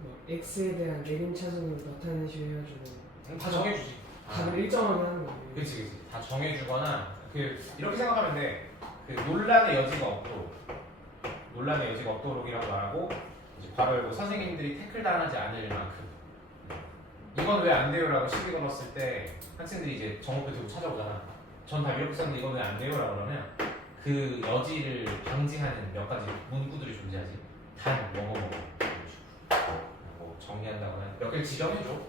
뭐 x에 대한 내림차순으로 나타내시고 해가지고 다 정해주지. 답을 일정하게 하는 거예요. 그치. 다 정해주거나 이렇게 생각하면 돼. 논란의 여지가 없도록이라고 말하고 이제 바로 열고 선생님들이 태클 당하지 않을 만큼 이건 왜 안 돼요라고 시비 걸었을 때 학생들이 이제 정오표 들고 찾아오잖아. 전 다 이렇게 썼는데 이건 왜 안 돼요라고 그러면 그 여지를 방지하는 몇 가지 문구들이 존재하지. 단 뭐 정리한다거나 몇 개를 지정해줘.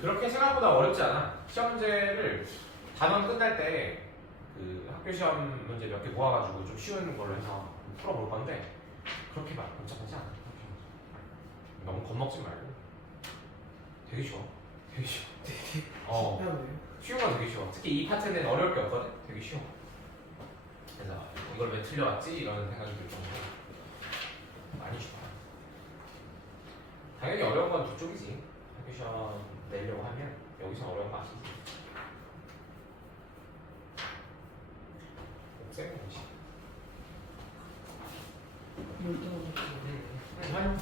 그렇게 생각보다 어렵지 않아. 시험제를 단원 끝날 때 그 학교 시험 문제 몇 개 모아가지고 좀 쉬운 걸로 해서 풀어볼 건데 그렇게 막 복잡하지 않아. 너무 겁먹지 말고 되게 쉬워. 쉬운 건 되게 쉬워. 특히 이 파트는 어려울 게 없거든. 되게 쉬워. 그래서 이걸 왜 틀려왔지? 이런 생각이 들 정도로 많이 쉬워. 당연히 어려운 건 두 쪽이지. 학교 시험 내려고 하면 여기서 어려운 거 아시지? 곱셈 공식. 활용.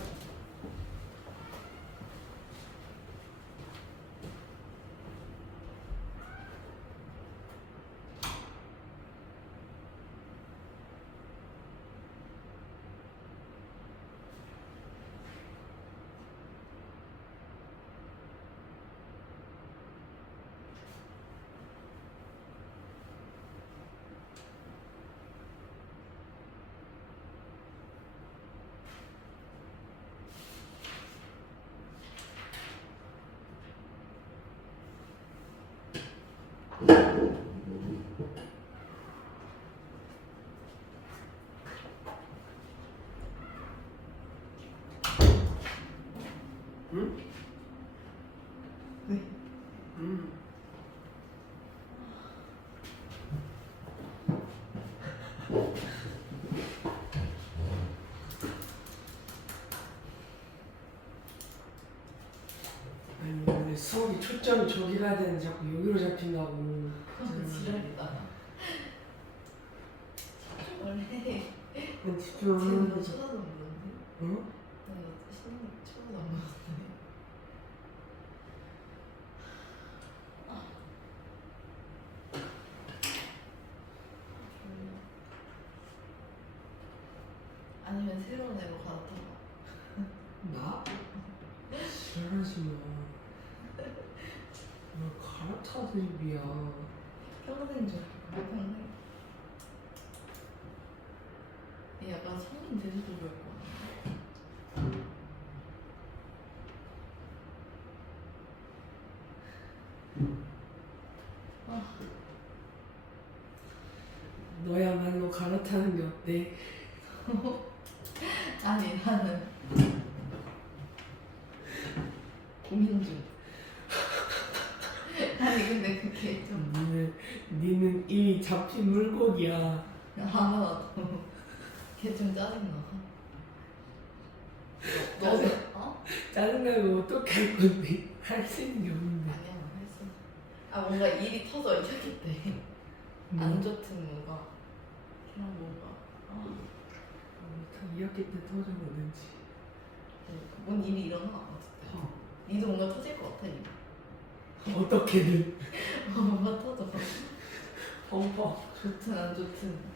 응? 왜? 응. 아니 근데 수업이 초점이 저기 가야 되는데 자꾸 여기로 잡힌다고. 지랄이다. 원래 난 집중 안 하는 지금 거지. 쳐다도 안 보는데? 응? 내가 시험 쳐다도 안 보는데? 졸려. 아니면 새로운 애로 갈아타봐. 나? 지랄하지 마. 나 갈아타 드립이야. 평생 줄 평생. 얘 약간 성인 돼서 좋을 거야. 너야말로 갈아타는 게 어때? 아니 나는 고민 중. 아니 근데 그게 좀 니는 이미 잡힌 물고기야. 하나도 걔 좀 짜증나. 너는 어? 짜증나면 어떻게 할 건데? 할 수 있는 게 없는데. 아니야 했어. 아 뭔가 일이 터져 이렇게 때. 안 좋든 뭐가 그냥 뭔가 다 2학기 때 터져보든지. 뭔 일이 일어나 어쨌든. 니도 뭔가 터질 것 같아 니. 어떻게든. 뭔가 터져. 펑펑. 좋든 안 좋든.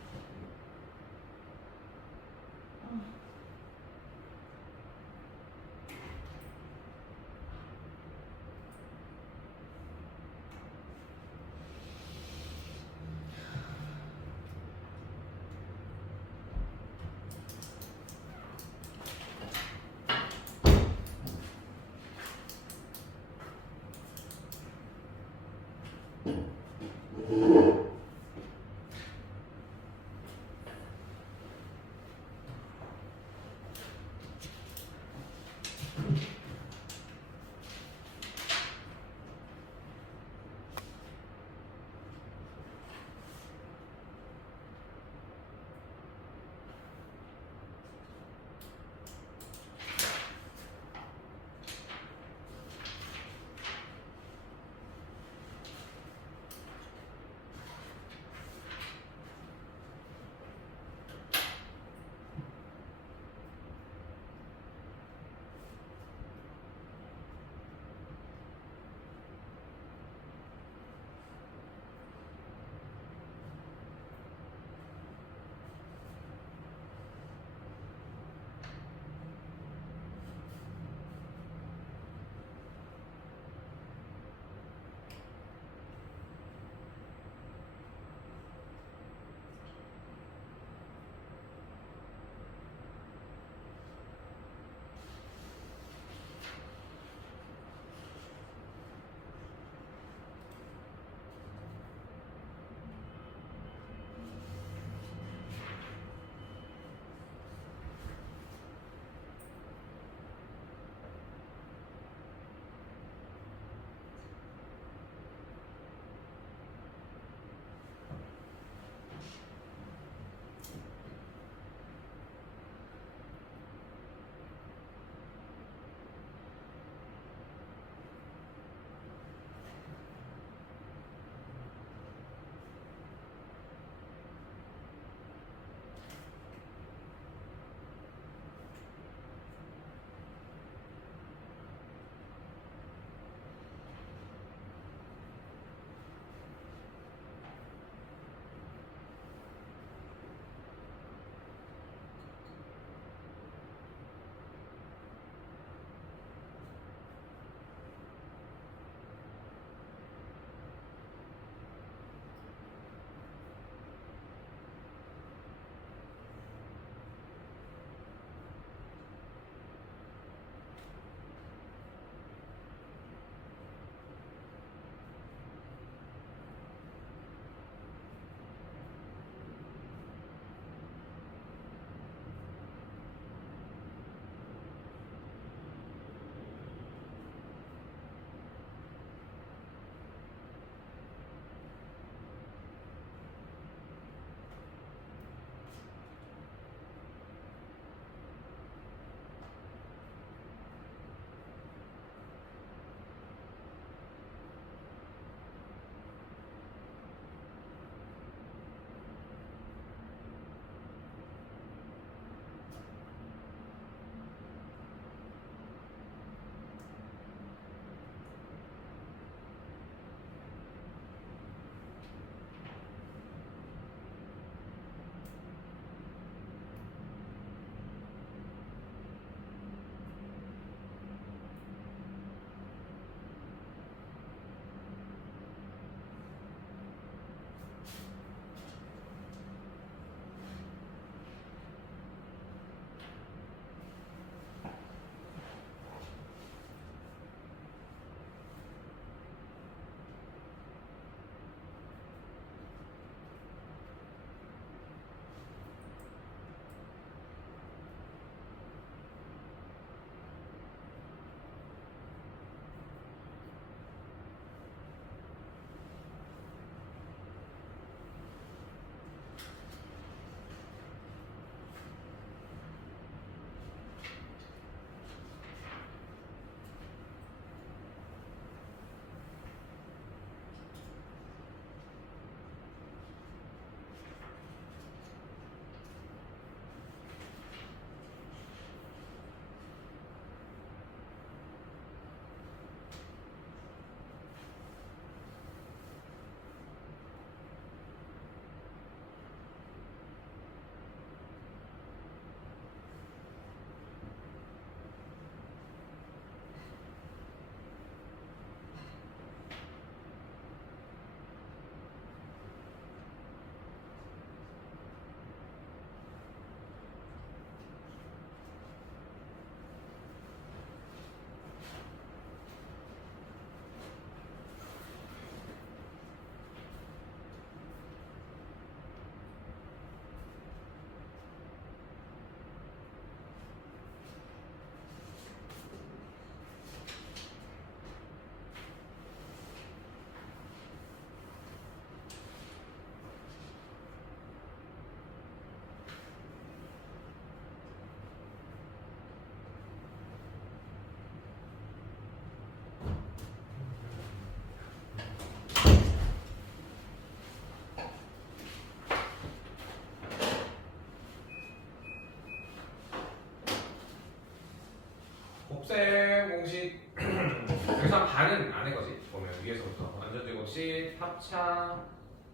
곱셈 공식 여기서 반은 안 한 거지. 보면 위에서부터 완전 제곱식 합차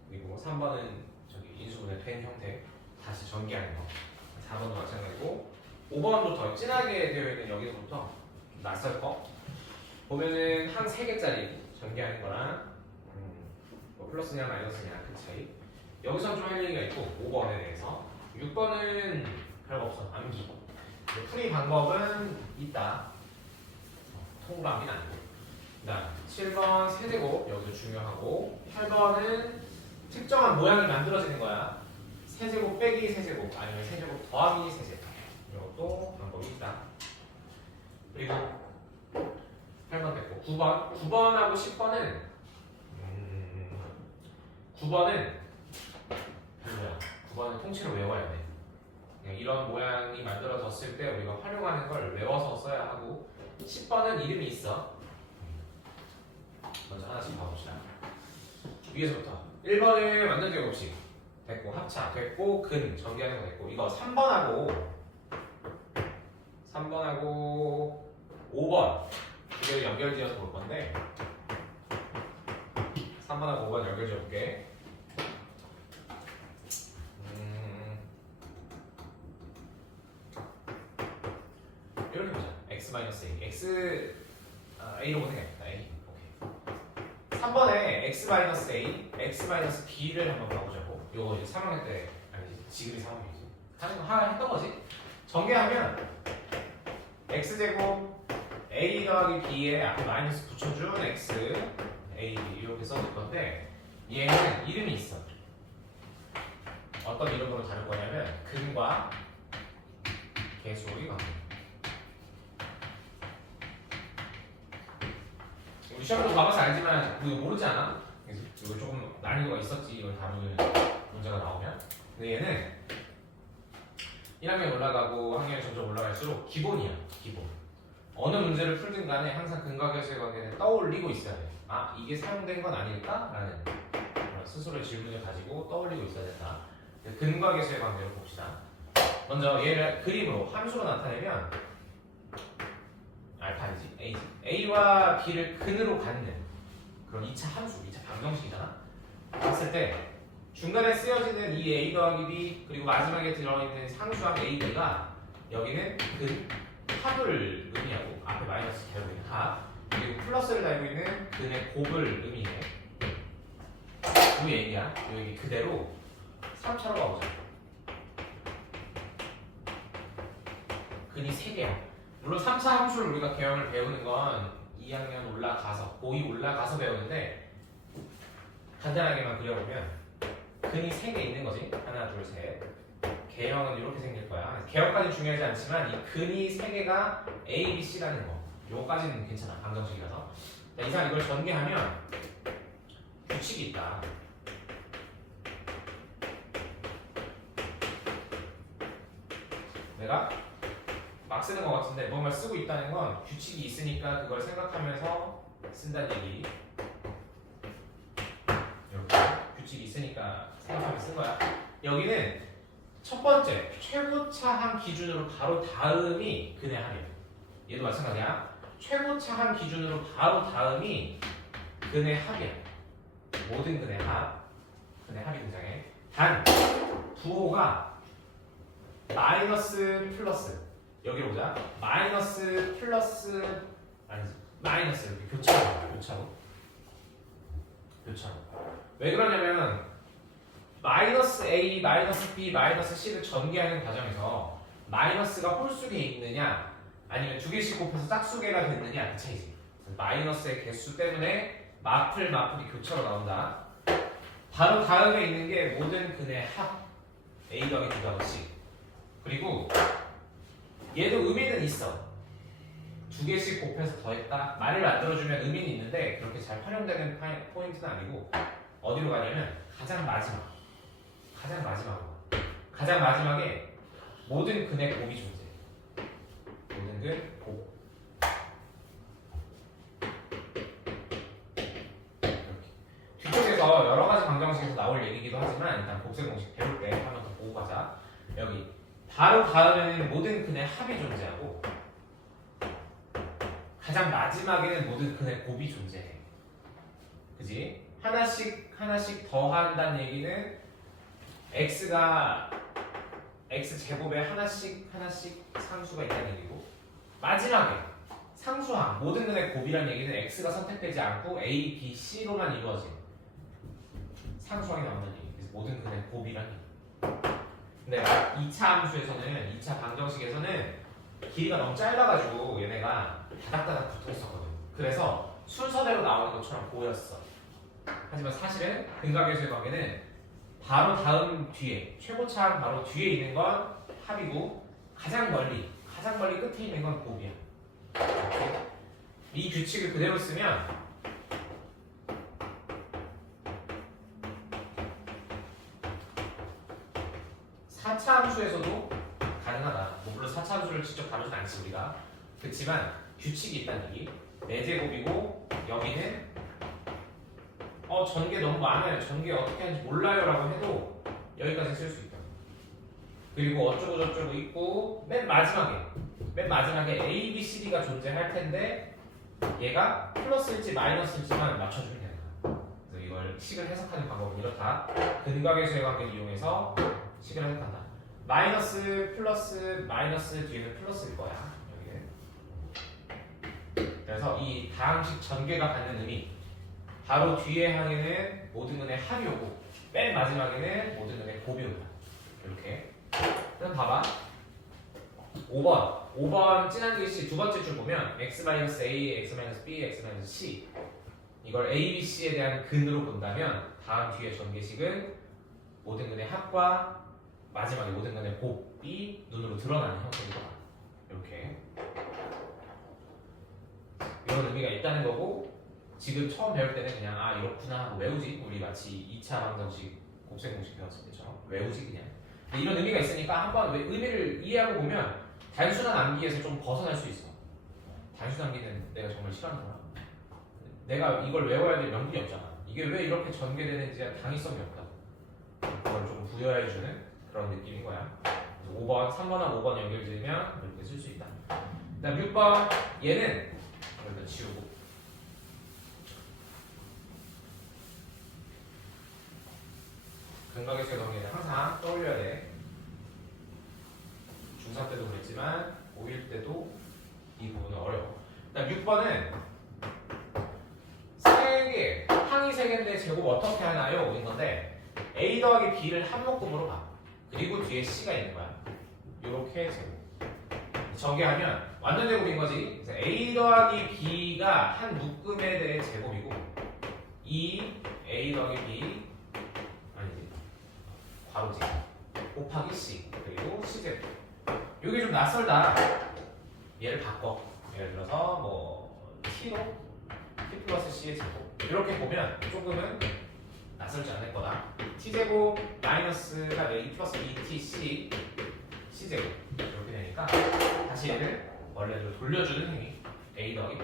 그리고 3번은 저기 인수분해 된 형태 다시 전개하는 거. 4번도 마찬가지고 5번도 더 진하게 되어 있는 여기서부터 낯설 거 보면은 한 3개짜리 전개하는 거랑 뭐 플러스냐 마이너스냐 그 차이. 여기서 좀 할 얘기가 있고 5번에 대해서 6번은 별거 없어. 암기. 풀이 방법은 있다. 통감이 아니고. 그다음 7번 세제곱 여기도 중요하고 8번은 특정한 모양이 만들어지는 거야. 세제곱 빼기 세제곱 아니면 세제곱 더하기 세제곱 이것도 방법이 있다. 그리고 8번 됐고 9번하고 10번은 9번은 별로야. 9번은 통째로 외워야 돼. 그냥 이런 모양이 만들어졌을 때 우리가 활용하는 걸 외워서 써야 하고 10번은 이름이 있어. 먼저 하나씩 봐봅시다. 위에서부터 1번은 완전 제곱식 됐고 합차 됐고 근 전개하는 거 됐고 이거 3번하고 5번 이걸 연결지어서 볼 건데 3번하고 5번 연결지어 볼게. 이렇게 보자. x-a x a로 보내겠다. a 오케이. 3번에 x-a x-b를 한번 봐보자고. 요거 이제 3학년 때 아니지 지금이 3학년이지 하는 거 하나 했던 거지. 전개하면 x제곱 a 더하기 b에 앞에 마이너스 붙여준 x a 이렇게 써줄 건데 얘는 이름이 있어. 어떤 이름으로 다룰 거냐면 근과 계수의 관계. 우리 시험도 봐봐서 알지만 우리 모르지 않아? 이거 조금 난이도가 있었지. 이걸 다루는 문제가 나오면. 근데 얘는 1학년 올라가고 학년이 점점 올라갈수록 기본이야. 기본. 어느 문제를 풀든 간에 항상 근과 계수의 관계는 떠올리고 있어야 돼. 아 이게 사용된 건 아닐까? 라는 스스로의 질문을 가지고 떠올리고 있어야 된다. 근과 계수의 관계를 봅시다. 먼저 얘를 그림으로 함수로 나타내면 알파이지 a지. a와 b를 근으로 갖는 그런 2차 함수, 2차 방정식이잖아. 봤을 때 중간에 쓰여지는 이 a 더하기 b 그리고 마지막에 들어있는 상수함 a, b가 여기는 근 합을 의미하고 앞에 마이너스 달고 있는 합 그리고 플러스를 달고 있는 근의 곱을 의미해. 그 얘기야. 여기 그대로 3차로 가보자. 근이 3개야. 물론 3차 함수를 우리가 개형을 배우는 건 2학년 올라가서 고2 올라가서 배우는데 간단하게만 그려보면 근이 3개 있는 거지. 하나 둘 셋. 개형은 이렇게 생길 거야. 개형까지 중요하지 않지만 이 근이 3개가 A, B, C라는 거 요거까지는 괜찮아. 방정식이라서. 자, 이상 이걸 전개하면 규칙이 있다. 내가 막 쓰는 것 같은데 뭔가 쓰고 있다는 건 규칙이 있으니까 그걸 생각하면서 쓴다는 얘기. 이렇게 규칙이 있으니까 생각하면서 쓴 거야. 여기는 첫 번째 최고차항 기준으로 바로 다음이 근의 합이야. 얘도 마찬가지야. 최고차항 기준으로 바로 다음이 근의 합이야. 모든 근의 합이 등장해. 단 부호가 마이너스 플러스 여기 보자. 마이너스 플러스 아니지 마이너스 이렇게 교차로 왜 그러냐면 마이너스 a 마이너스 b 마이너스 c를 전개하는 과정에서 마이너스가 홀수에 있느냐 아니면 두 개씩 곱해서 짝수개가 됐느냐 그 차이지. 마이너스의 개수 때문에 마플이 교차로 나온다. 바로 다음에 있는 게 모든 근의 합 a 더하기 b 더하기 c. 그리고 얘도 의미는 있어. 두 개씩 곱해서 더했다. 말을 만들어주면 의미는 있는데 그렇게 잘 활용되는 포인트는 아니고 어디로 가냐면 가장 마지막에 모든 근의 곱이 존재. 모든 근 곱. 이렇게. 뒤쪽에서 여러 가지 방정식에서 나올 얘기기도 하지만 일단 곱셈 공식 배울 때 한번 더 보고 가자. 여기 바로 다음에는 모든 근의 합이 존재하고 가장 마지막에는 모든 근의 곱이 존재해. 그지? 하나씩 더 한다는 얘기는 x가 x 제곱에 하나씩 상수가 있다는 얘기고, 마지막에 상수항 모든 근의 곱이라는 얘기는 x가 선택되지 않고 a, b, c로만 이루어진 상수항이 나온다는 얘기. 그래서 모든 근의 곱이라는 얘기. 근데 2차 함수에서는 2차 방정식에서는 길이가 너무 짧아가지고 얘네가 다닥다닥 붙어 있었거든. 그래서 순서대로 나오는 것처럼 보였어. 하지만 사실은 근각계수의 관계는 바로 다음 뒤에, 최고차항 바로 뒤에 있는 건 합이고, 가장 멀리 끝에 있는 건 곱이야. 이 규칙을 그대로 쓰면 4차 함수에서도 가능하다. 뭐 물론 4차 함수를 직접 다루진 않지 우리가. 그렇지만 규칙이 있다는 얘기. 4제곱이고 여기는 전개 너무 많아요. 전개 어떻게 하는지 몰라요 라고 해도 여기까지 쓸 수 있다. 그리고 어쩌고 저쩌고 있고 맨 마지막에 A, B, C, D가 존재할 텐데 얘가 플러스일지 마이너스일지만 맞춰주면 된다. 그래서 이걸 식을 해석하는 방법은 이렇다. 근각계수의 관계를 이용해서 식을 해석한다. 마이너스 플러스 마이너스 뒤에는 플러스일 거야. 여기는. 그래서 이 다항식 전개가 갖는 의미, 바로 뒤에 항에는 모든 근의 합이 오고 맨 마지막에는 모든 근의 곱이 온다. 이렇게. 그럼 봐봐. 5번 진한 글씨 두 번째 줄 보면 x-a, x-b, x-c 이걸 a, b, c에 대한 근으로 본다면 다음 뒤에 전개식은 모든 근의 합과 마지막에 모든 근의 곱이 눈으로 드러나는 형태일 거다. 이렇게. 이런 의미가 있다는 거고, 지금 처음 배울 때는 그냥 이렇구나 하고 외우지. 우리 마치 2차 방정식 곱셈 공식 배웠을 때처럼 외우지 그냥. 근데 이런 의미가 있으니까 한번 의미를 이해하고 보면 단순한 암기에서 좀 벗어날 수 있어. 단순 암기는 내가 정말 싫어하는 거야. 내가 이걸 외워야 될 명분이 없잖아. 이게 왜 이렇게 전개되는지에 당위성이 없다고. 그걸 조금 부여해주는 그런 느낌인 거야. 5번, 3번하고 5번 연결지으면 이렇게 쓸 수 있다. 그 다음 6번 얘는 일단 지우고, 근각계수의 관계는 항상 떠올려야 돼. 중3 때도 그랬지만 고1 때도 이 부분은 어려워. 그다음 6번은 항이 3개인데 제곱 어떻게 하나요? 인 건데 a 더하기 b를 한 묶음으로 봐. 그리고 뒤에 c가 있는 거야. 요렇게 제곱. 전개하면 완전 제곱인 거지. 그래서 a 더하기 b가 한 묶음에 대해 제곱이고, 이 a 더하기 b 아니지 괄호지 곱하기 c 그리고 c 제곱. 이게 좀 낯설다. 얘를 바꿔. 예를 들어서 뭐 t로 t 플러스 c의 제곱 이렇게 보면 조금은 낯설지 않을 거다. t제곱 마이너스가 2 플러스 2tc c제곱 이렇게 되니까 다시 얘를 원래대로 돌려주는 행위 a 더하기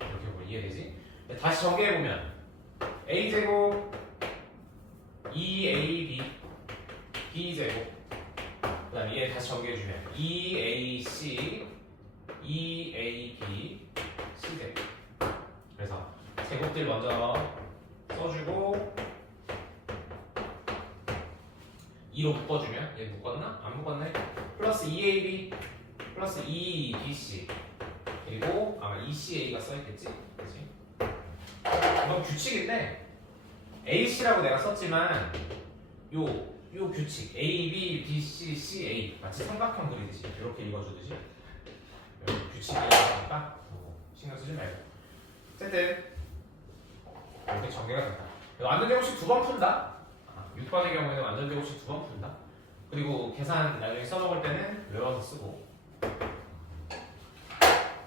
이렇게 보면 이해되지? 다시 정리해보면 a제곱 2ab b제곱 그 다음에 얘 다시 정리해주면 2ac 2ab c제곱. 그래서 제곱들 먼저 써주고 2로 묶어주면 얘 묶었나? 안 묶었네? 플러스 2ab 플러스 2bc 그리고 아마 2ca가 써있겠지? 그치? 이건 규칙인데 ac라고 내가 썼지만 요 규칙 A, B, B, C, C, A 마치 삼각형 그리듯이 이렇게 읽어주듯이 여기 규칙이 있으니까 신경 쓰지 말고. 어쨌든 이렇게 전개가 된다. 완전제곱식 2번 푼다. 6번의 경우에는 완전제곱식 2번 푼다. 그리고 계산 나중에 써먹을 때는 외워서 쓰고. 그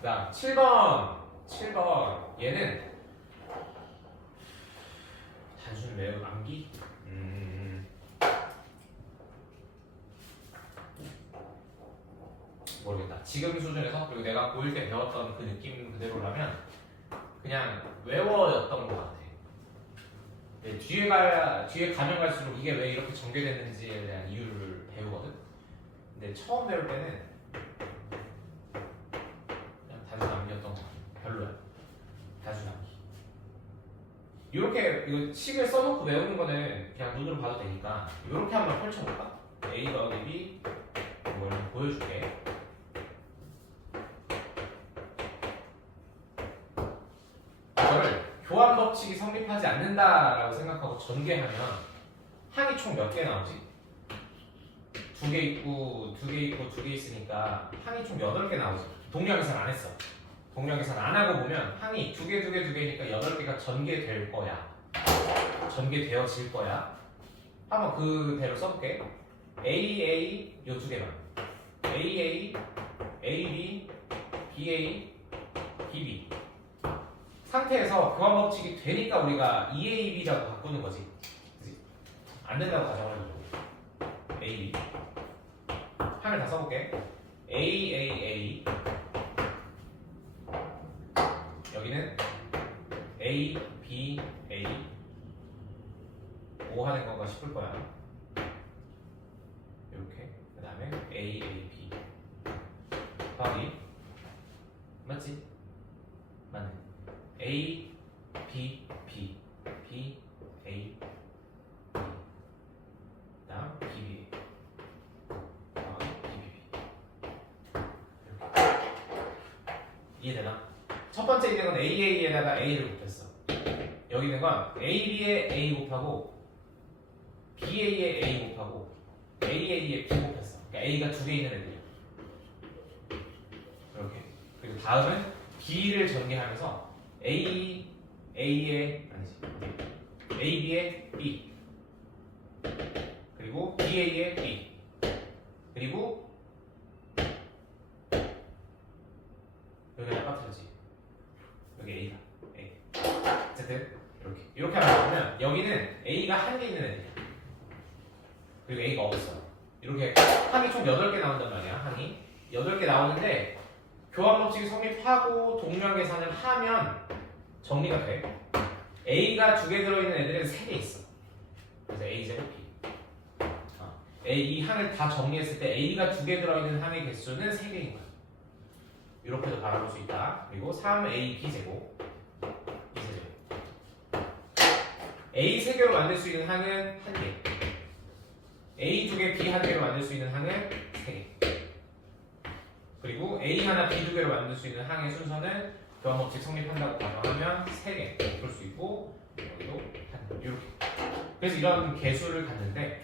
다음 7번 얘는 단순 매우 암기? 모르겠다. 지금 수준에서 그리고 내가 고1 때 배웠던 그 느낌 그대로라면 그냥 외워였던 것 같아. 뒤에 가면 갈수록 이게 왜 이렇게 전개됐는지에 대한 이유를 배우거든. 근데 처음 배울 때는 그냥 이렇게 이거 식을 써놓고 외우는 거는 그냥 눈으로 봐도 되니까 이렇게 한번 펼쳐볼까? A 더하기 B 이걸 좀 보여줄게. 이거를 교환 법칙이 성립하지 않는다라고 생각하고 전개하면 항이 총 몇 개 나오지? 2개 있고 2개 있고 2개 있으니까 항이 총 8개 나오지. 동량 계산 안 했어. 동량 계산 안 하고 보면 항이 2개 2개 2개니까 8개가 전개될 거야. 전개되어질 거야. 한번 그대로 써볼게. AA 요 2개만. AA, AB, BA, BB. 상태에서 교환 법칙이 되니까 우리가 EAB라고 바꾸는 거지. 그치? 안 된다고 가정을 해줘. AB. 항을 다 써볼게. AAA. 여기는 ABA. O 하는 건가 싶을 거야. 이렇게. 그 다음에 AAB. 더하기. 맞지? 맞네. A, B, B, B, A, B. 다음 B, B. 더하기 B, B, B. 이렇게. 이해되나? 첫 번째 있는 건 AA에다가 A를 곱했어. 여기 있는 건 AB에 A 곱하고 BA에 A 곱하고 AA에 B 곱했어. 그러니까 A가 2개 있는 애들이야. 이렇게. 그리고 다음은 B를 전개하면서 A에 아니지 AB에 B 그리고 BA에 B 그리고 여기 하나 빠뜨려지. 여기 A다. A. 어쨌든 이렇게 하면 여기는 A가 한 개 있는 애들이야. 그리고 A가 없어. 이렇게 항이 총 8개 나온단 말이야. 항이 8개 나오는데 교환 법칙이 성립하고 동량 계산을 하면 정리가 돼. A가 2개 들어있는 애들은 3개 있어. 그래서 A 제곱 B. 이 항을 다 정리했을 때 A가 2개 들어있는 항의 개수는 3개인 거야. 이렇게도 바라볼 수 있다. 그리고 3AB 제곱. 2세제곱. A 3개로 만들 수 있는 항은 1개. A 2개, B 1개로 만들 수 있는 항은 3개. 그리고 A 하나, B 2개로 만들 수 있는 항의 순서는 교환 법칙 성립한다고 가정하면 3개 볼 수 있고 여기도 이렇게. 그래서 이런 개수를 갖는데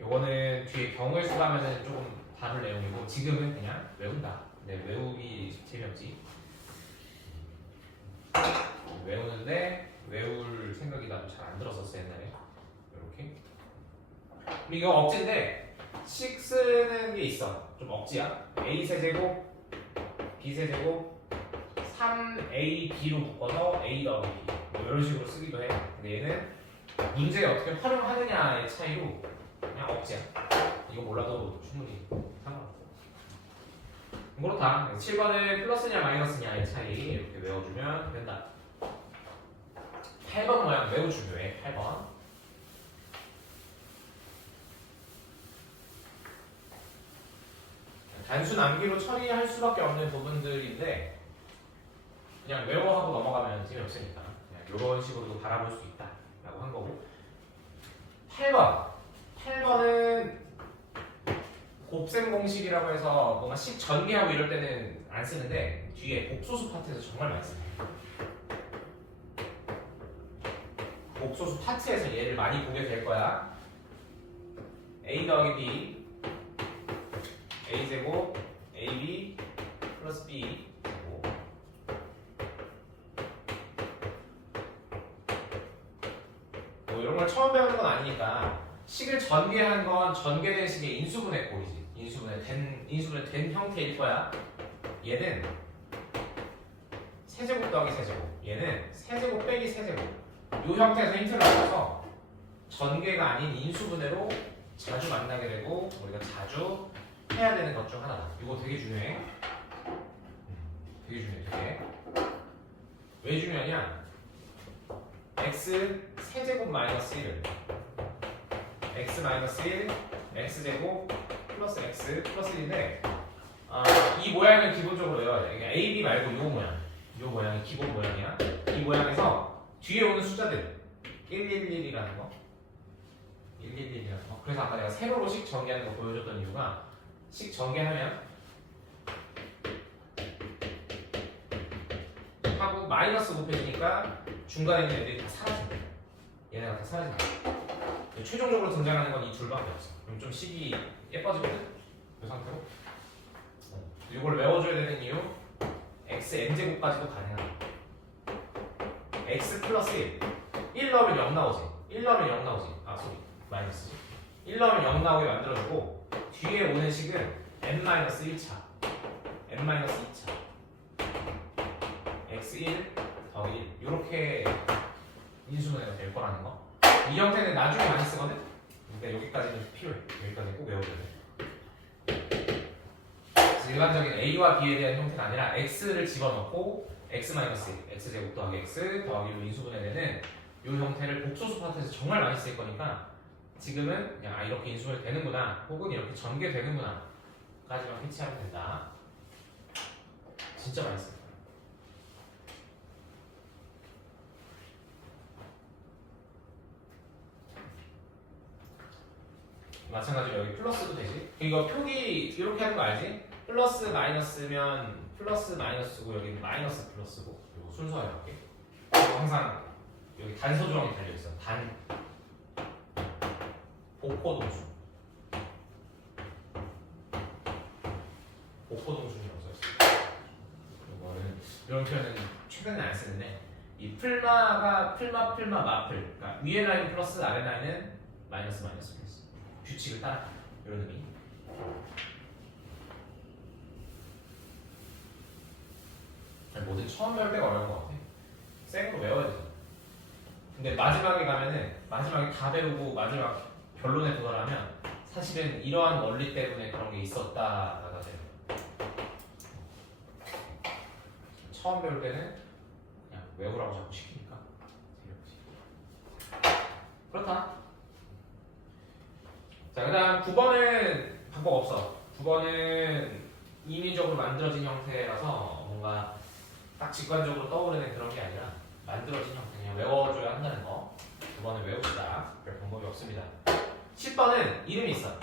요거는 뒤에 경우의 수가 하면은 조금 다룰 내용이고 지금은 그냥 외운다. 근데 외우기 재미없지. 외우는데 외울 생각이 나도 잘 안 들었었어 옛날에. 이렇게. 이거 억지인데 식 쓰는 게 있어. 좀 억지야. A 세제곱, B 세제곱, 3AB로 묶어서 A 더하기 B. 뭐 이런 식으로 쓰기도 해. 근데 얘는 문제에 어떻게 활용하느냐의 차이로 그냥 억지야. 이거 몰라도 충분히 상관없어. 그렇다. 7번을 플러스냐 마이너스냐의 차이 이렇게 외워주면 된다. 8번 모양 매우 중요해. 8번. 단순 암기로 처리할 수밖에 없는 부분들인데 그냥 외워하고 넘어가면 재미없으니까 그냥 이런 식으로도 바라볼 수 있다 라고 한 거고 8번은 곱셈 공식이라고 해서 뭔가 식 전개하고 이럴 때는 안 쓰는데 뒤에 복소수 파트에서 정말 많이 써요. 복소수 파트에서 얘를 많이 보게 될 거야. A 더하기 B A제곱 AB 플러스 B 제곱. 뭐 이런 걸 처음 배우는 건 아니니까 식을 전개한 건 전개된 식의 인수분해 꼴이지. 인수분해 된 형태일 거야. 얘는 세제곱 더하기 세제곱. 얘는 세제곱 빼기 세제곱. 이 형태에서 힌트를 얻어서 전개가 아닌 인수분해로 자주 만나게 되고 우리가 자주 해야 되는 것 중 하나다. 이거 되게 중요해. 되게 중요해. 되게. 왜 중요하냐? x 세제곱 마이너스 1을 x 마이너스 1 x제곱 플러스 x 플러스 1인데 이 모양을 기본적으로 외워야 돼. 그러니까 a, b 말고 이 모양. 이 모양이 기본 모양이야. 이 모양에서 뒤에 오는 숫자들 111이라는 거 111이라는 거. 그래서 아까 내가 세로로 식 전개하는 거 보여줬던 이유가 식 전개하면 하고 마이너스 곱해지니까 중간에 있는 애들이 다 사라진다. 얘네가 다 사라진다. 최종적으로 등장하는 건 이 둘밖에 없어. 그럼 좀 식이 예뻐지거든? 이 상태로. 이걸 외워줘야 되는 이유 x n제곱까지도 가능하다. x 플러스 1 넣으면 0 나오지. 1 넣으면 0 나오지. 아 소리 마이너스지. 1 넣으면 0 나오게 만들어주고 뒤에 오는 식은 n-1차 n-2차 x1 더하기 1 이렇게 인수분해가 될 거라는 거. 이 형태는 나중에 많이 쓰거든? 근데 여기까지는 필요해. 여기까지 꼭 외워줘야 돼. 그래서 일반적인 A와 B에 대한 형태는 아니라 X를 집어넣고 X-1, X제곱 더하기 X 더하기로 인수분해되는 이 형태를 복소수 파트에서 정말 많이 쓸 거니까 지금은 그냥 아 이렇게 인수분해 되는구나 혹은 이렇게 전개되는구나 까지만 캐치하면 된다. 진짜 많이 쓸 거야. 마찬가지로 여기 플러스도 되지. 이거 표기 이렇게 하는 거 알지? 플러스 마이너스면 플러스 마이너스고 여기 마이너스 플러스고 그리고 순서가 이렇게. 그리고 항상 여기 단서 조항이 달려 있어. 단 복호동수. 복호동수라고 써 있어. 이거는 이런 표현은 최근에 안 쓰는데 이 플마가 플마 마플. 그러니까 위에 라인 플러스 아래 라인은 마이너스 마이너스. 규칙을 따라 이런 의미. 뭐든 처음 배울 때가 어려운 것 같아. 생으로 외워야 돼. 근데 마지막에 가면은 마지막에 다 배우고 마지막 결론에 도달하면 사실은 이러한 원리 때문에 그런 게 있었다가 돼요. 처음 배울 때는 그냥 외우라고 자꾸 시키니까 그렇다. 자, 그 다음 9번은 방법 없어. 9번은 인위적으로 만들어진 형태라서 뭔가 딱 직관적으로 떠오르는 그런 게 아니라 만들어진 형태 그냥 외워줘야 한다는 거. 9번은 외웁시다. 별 방법이 없습니다. 10번은 이름이 있어.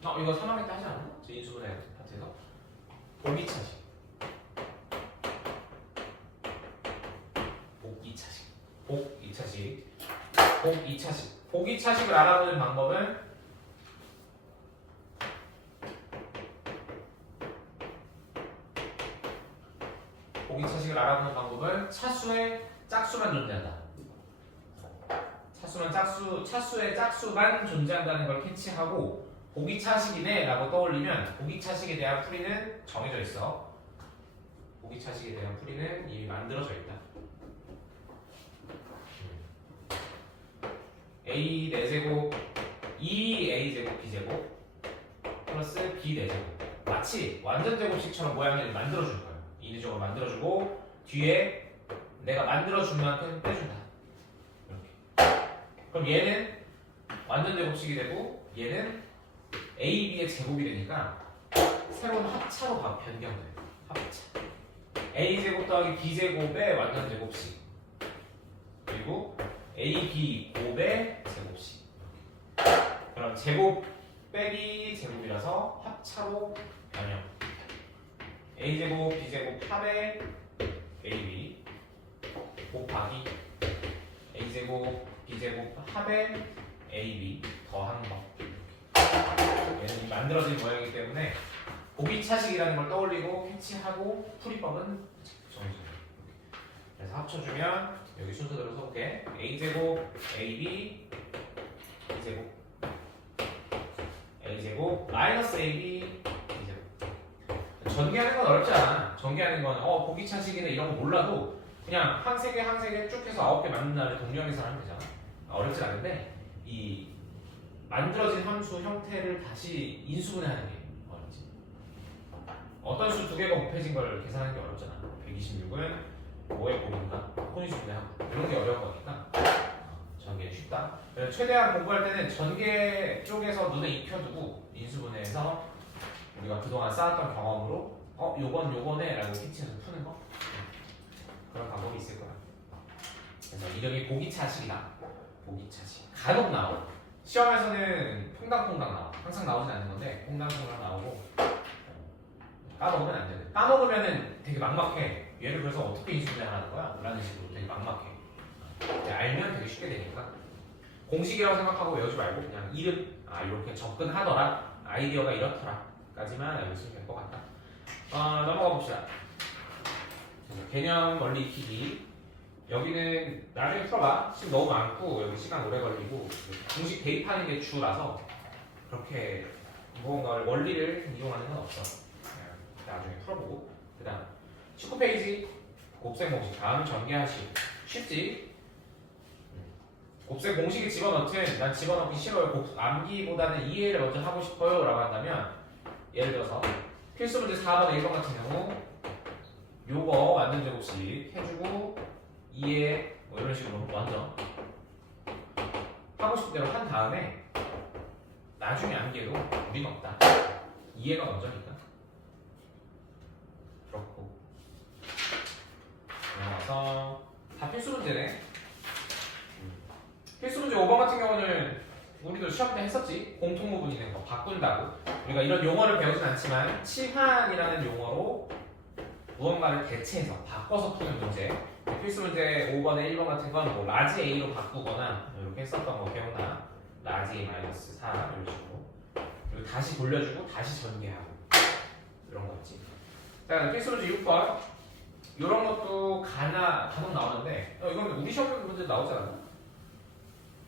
이거 3학년 때 하지 않았나? 저 인수분해 파트에서 복이차식. 복이차식. 복이차식을 알아보는 방법은 차수의 짝수만 존재한다. 차수의 짝수만 존재한다는 걸 캐치하고 복이차식이네 라고 떠올리면 복이차식에 대한 풀이는 정해져 있어. 복이차식에 대한 풀이는 이미 만들어져 있다. A 4제곱 2A제곱 B제곱 플러스 B 4제곱 마치 완전제곱식처럼 모양을 만들어줄 거예요. 인위적으로 만들어주고 뒤에 내가 만들어준 만큼 빼준다. 이렇게. 그럼 얘는 완전제곱식이 되고 얘는 A, B의 제곱이 되니까 새로운 합차로 변경돼요. 합차. A제곱 더하기 B제곱의 완전제곱식 그리고 A, B 곱의 제곱식. 그럼 제곱 빼기 제곱이라서 합차로 변형. A제곱, B제곱 합의 AB 곱하기 A제곱, B제곱 합의 AB 더한 거. 얘는 만들어진 모양이기 때문에 복이차식이라는 걸 떠올리고 캐치하고 풀이법은 정해져요. 그래서 합쳐주면 여기 순서대로 써볼게. A제곱, AB, B제곱, A제곱, 마이너스 AB, B제곱. 전개하는 건 어렵지 않아. 전개하는 건 복이차식이네 이런 거 몰라도 그냥 한 세 개 쭉 해서 9개 만든다는 동영에서 하면 되잖아. 어렵지 않은데 이 만들어진 함수 형태를 다시 인수분해하는 게 어렵지. 어떤 수 두 개가 곱해진 걸 계산하는 게 어렵잖아. 126은 5의 곱인가? 혼인수분해하고 이런 게 어려운 거니까 전개 쉽다. 최대한 공부할 때는 전개 쪽에서 눈에 익혀두고 인수분해해서 우리가 그동안 쌓았던 경험으로 요건 요거네 라고 캐치해서 푸는 거 그런 방법이 있을 거야. 그래서 이름이 보기차식이다. 보기차식. 간혹 나와. 시험에서는 퐁당퐁당 나와. 항상 나오진 않는 건데 퐁당퐁당 나오고 까먹으면 안 돼. 까먹으면은 되게 막막해. 얘를 그래서 어떻게 인수분해하는 거야? 라는 식으로 되게 막막해. 알면 되게 쉽게 되니까 공식이라고 생각하고 외우지 말고 그냥 이름 이렇게 접근하더라. 아이디어가 이렇더라. 까지만 알고 있으면 될 것 같다. 넘어가 봅시다. 개념 원리 익히기. 여기는 나중에 풀어봐. 지금 너무 많고 여기 시간 오래 걸리고 공식 대입하는 게 주라서 그렇게 무언가를 원리를 이용하는 건 없어. 그냥 나중에 풀어보고. 그 다음 19페이지 곱셈 공식. 다음 전개하시. 쉽지? 곱셈 공식에 집어넣든 난 집어넣기 싫어요. 암기보다는 이해를 먼저 하고 싶어요 라고 한다면 예를 들어서 필수 문제 4번에 1번 같은 경우 요거 완전 제곱식 해주고 이해 뭐 이런 식으로 먼저 하고 싶은 대로 한 다음에 나중에 암기해도 무리가 없다. 이해가 먼저니까. 그렇고 넘어가서 다 필수 문제네. 필수 문제 5번 같은 경우는 우리도 시험 때 했었지. 공통부분 있는 거 바꾼다고. 우리가 이런 용어를 배우진 않지만 칠한이라는 용어로 무언가를 대체해서 바꿔서 푸는 문제. 필수 문제 5번에 1번 같은 건 뭐 라지 A로 바꾸거나 이렇게 했었던 거 기억나? 라지 A 마이너스 4 이런 식으로. 그리고 다시 돌려주고 다시 전개하고 이런 거 있지. 자, 필수 문제 6번. 이런 것도 간혹 나오는데 이건 우리 시험 문제 나오지 않나?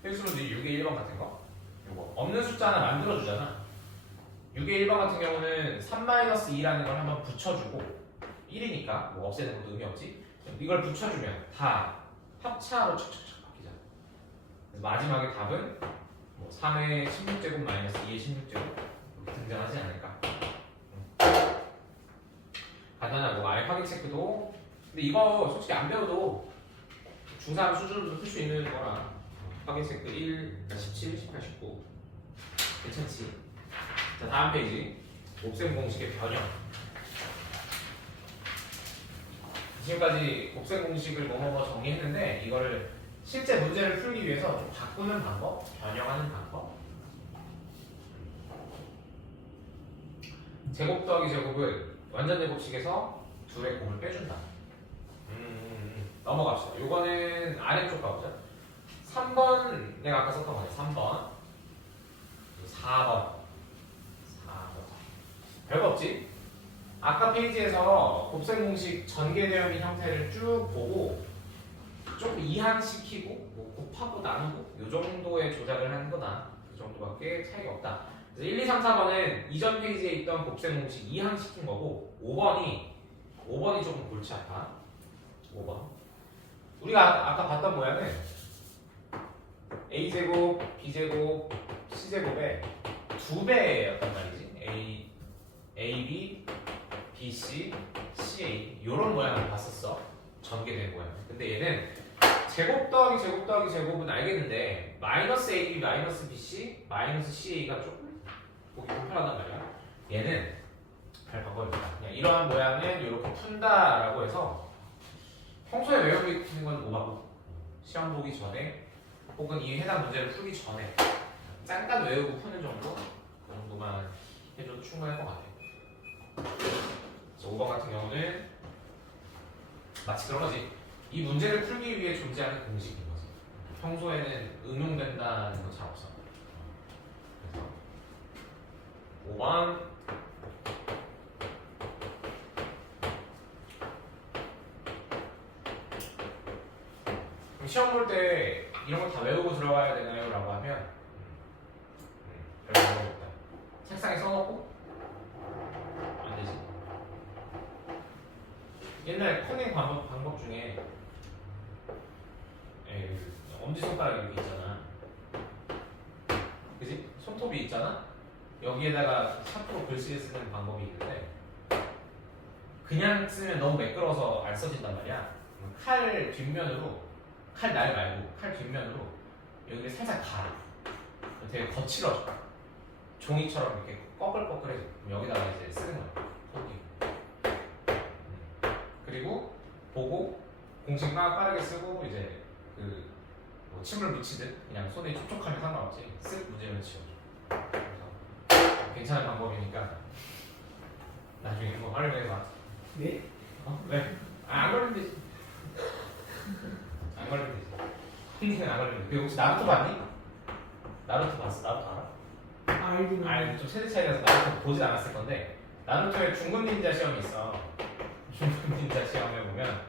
필수 문제 6의 1번 같은 거. 이거 없는 숫자 하나 만들어주잖아. 6의 1번 같은 경우는 3-2라는 걸 한번 붙여주고 1이니까 뭐 없애는 것도 의미 없지. 이걸 붙여주면 다 합차로 척척척 바뀌잖아. 그래서 마지막에 답은 뭐 3의 16제곱 마이너스 2의 16제곱 이렇게 등장하지 않을까. 간단하고 알파벳 체크도. 근데 이거 솔직히 안 배워도 중3 수준으로 풀 수 있는 거라. 알파벳 체크 1, 17, 18, 19 괜찮지. 자, 다음 페이지 곱셈 공식의 변형. 지금까지 곱셈 공식을 뭐뭐뭐 정리했는데 이거를 실제 문제를 풀기 위해서 좀 바꾸는 방법, 변형하는 방법. 제곱 더하기 제곱은 완전 제곱식에서 둘의 곱을 빼준다. 넘어갑시다. 요거는 아래쪽 가보자. 3번 내가 아까 썼던 거네. 3번 4번 별거 없지? 아까 페이지에서 곱셈 공식 전개되어 있는 형태를 쭉 보고 조금 이항시키고 뭐 곱하고 나누고 이 정도의 조작을 하는 거다. 그 정도밖에 차이가 없다. 그래서 1, 2, 3, 4번은 이전 페이지에 있던 곱셈 공식 이항시킨 거고 5번이 조금 골치 아파. 5번 우리가 아까 봤던 모양은 A제곱, B제곱, C제곱의 2배였단 말이지. AB, BC, CA 이런 모양을 봤었어. 전개된 모양. 근데 얘는 제곱 더하기 제곱 더하기 제곱은 알겠는데 마이너스 AB, 마이너스 BC, 마이너스 CA가 조금 보기 불편하단 말이야. 얘는 잘 바꿔줍니다. 그냥 이러한 모양은 이렇게 푼다라고 해서 평소에 외우고 있는 건 오바고 시험 보기 전에 혹은 이 해당 문제를 풀기 전에 잠깐 외우고 푸는 정도? 그 정도만 해줘도 충분할 것 같아. 그래서 5번 같은 경우는 마치 그런 거지. 이 문제를 풀기 위해 존재하는 공식인 거지. 평소에는 응용된다는 건 잘 없어. 그래서 5번 그럼 시험 볼 때 이런 거 다 외우고 들어가야 되나요? 라고 하면 별로 어렵다. 책상에 써놓고 안 되지. 옛날 커닝 방법 중에 엄지손가락 이렇게 있잖아. 그지? 손톱이 있잖아? 여기에다가 샤프로 글씨를 쓰는 방법이 있는데 그냥 쓰면 너무 매끄러워서 안 써진단 말이야. 칼 뒷면으로, 칼 날 말고 칼 뒷면으로 여기를 살짝 갈아. 되게 거칠어져. 종이처럼 이렇게 꺼끌꺼끌해져. 여기다가 이제 쓰는 거야. 손이. 그리고 보고 공식 막 빠르게 쓰고 이제 그 뭐 침을 묻히듯 그냥 손에 촉촉하면 상관없지. 쓱 문제는 지워줘. 그래서 괜찮은 방법이니까 나중에 한번 활용해봐. 네? 왜? 안 걸리면 되지. 안 걸리면 되지. 힌트는 안 걸리면 돼. 혹시 나루토 봤니? 나루토 봤어? 나루토 알아? 알긴 좀 세대 차이라서 나루토 보진 않았을 건데 나루토에 중급 닌자 시험이 있어. 중급 닌자 시험에 보면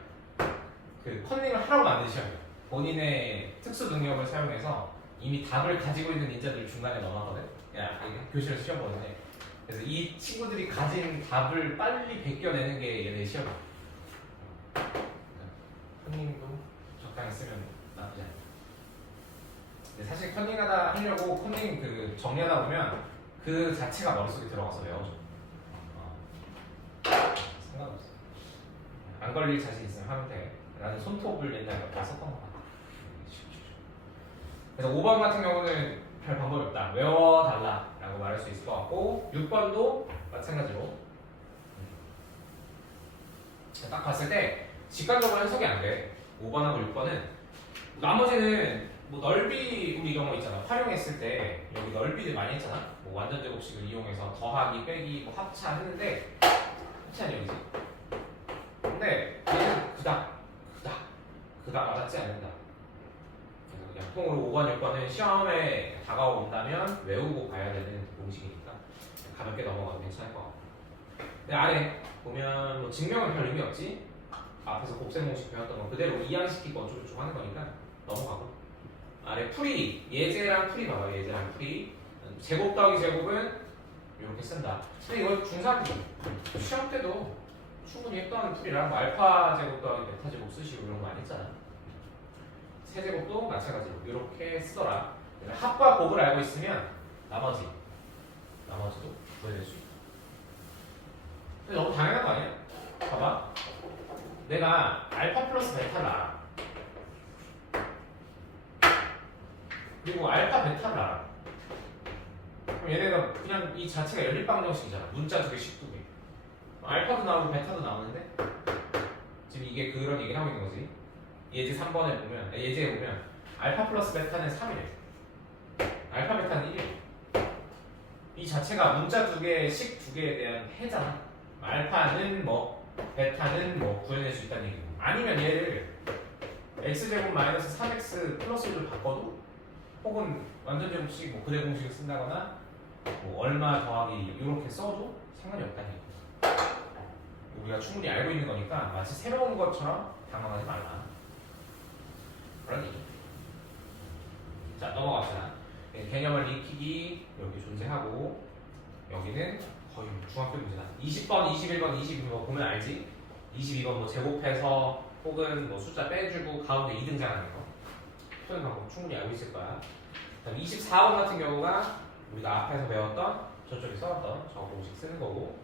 그 컨닝을 하라고 만든 시험이야. 본인의 특수 능력을 사용해서 이미 답을 가지고 있는 닌자들 중간에 넣어놨거든. 야, 이게 교실에서 시험 보는데 그래서 이 친구들이 가진 답을 빨리 베껴내는 게 얘네 시험이야. 컨닝도 적당히 쓰면 나쁘지 않아. 근데 사실 컨닝하다 하려고 컨닝 그 정리하다 보면 그 자체가 머릿속에 들어가서 외워져. 상관없어. 안 걸릴 자신 있으면 하면 돼. 나는 손톱을 옛날에 몇 번 썼던 것 같아. 그래서 5번 같은 경우는 별 방법이 없다. 외워달라라고 말할 수 있을 것 같고 6번도 마찬가지로 딱 봤을 때 직관적으로 해석이 안 돼. 5번하고 6번은 나머지는 뭐 넓이 우리 이런 거 있잖아. 활용했을 때 여기 넓이를 많이 했잖아. 뭐 완전 제곱식을 이용해서 더하기, 빼기, 뭐 합차 했는데 합차는 여기지. 근데 얘는 그닥 와닿지 않는다. 그래서 그냥 통으로 5번, 6번은 시험에 다가온다면 외우고 봐야 되는 공식이니까 가볍게 넘어가도 괜찮을 것 같고. 근데 아래 보면 뭐 증명은 별 의미 없지. 앞에서 곱셈 공식 배웠던 거 그대로 이양시키고 어쩌고저쩌고 하는 거니까 넘어가고. 아래 풀이, 예제랑 풀이 봐봐. 예제랑 풀이. 제곱 더하기 제곱은 이렇게 쓴다. 근데 이거 중3 시험 때도 충분히 했던 풀이라 뭐 알파 제곱 더하기 베타 제곱 쓰시고 이런 거 많이 했잖아. 세제곱도 마찬가지로 이렇게 쓰더라. 합과 곱을 알고 있으면 나머지도 구해낼 수 있다. 근데 너무 당연한 거 아니야? 봐봐. 내가 알파 플러스 베타를 알아. 그리고 알파 베타를 알아. 그럼 얘네가 그냥 이 자체가 연립방정식이잖아. 문자 두 개씩 두 개. 알파도 나오고 베타도 나오는데 지금 이게 그런 얘기를 하고 있는 거지. 예제 3번에 보면 예제에 보면 알파 플러스 베타는 3이래. 알파 베타는 1이래. 이 자체가 문자 두 개씩 두 개에 대한 해잖아. 알파는 뭐 베타는 뭐 구해낼 수 있다는 얘기고. 아니면 얘를 x제곱 마이너스 3x 플러스 1로 바꿔도 혹은 완전 제곱식 뭐 그대 공식을 쓴다거나 뭐 얼마 더하기 이렇게 써도 상관이 없다는 얘기고. 우리가 충분히 알고 있는 거니까 마치 새로운 것처럼 당황하지 말라. 그런 얘기. 자, 넘어갑시다. 개념을 익히기 여기 존재하고 여기는 거의 중학교 문제다. 20번, 21번, 22번 보면 알지? 22번 뭐 제곱해서 혹은 뭐 숫자 빼주고 가운데 2등장하는 거 표현 방법 충분히 알고 있을 거야. 그다음 24번 같은 경우가 우리가 앞에서 배웠던 저쪽에 써왔던 저 공식 쓰는 거고.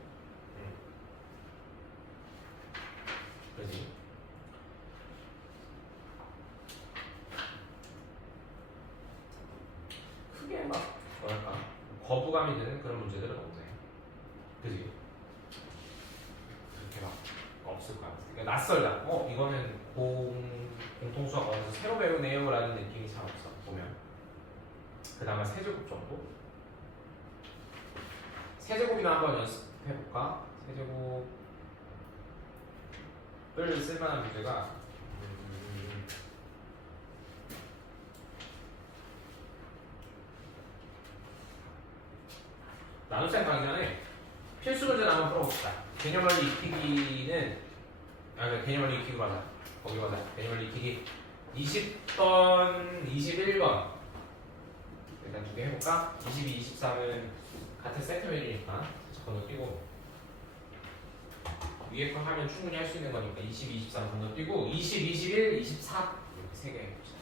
그렇지? 크게 막 뭐랄까 거부감이 드는 그런 문제들은 없네. 그지? 그렇게 막 없을 거야. 그러니까 낯설다. 이거는 공통수학 어디서 새로 배우네요 라는 느낌이 잘 없어. 보면 그 다음에 세제곱 정도? 세제곱이나 한번 연습해볼까? 세제곱을 쓸만한 문제가 나눗셈 가기 전에 필수 문제를 한번 풀어봅시다. 개념을 익히기는 개념을 익히기 맞아. 거기 맞아. 개념을 익히기 20번, 21번 일단 두 개 해볼까? 22, 23은 같은 세트멜이니까 건너뛰고 위에 거 하면 충분히 할 수 있는 거니까 22, 23 건너뛰고 20, 21, 24 이렇게 세 개 해봅시다.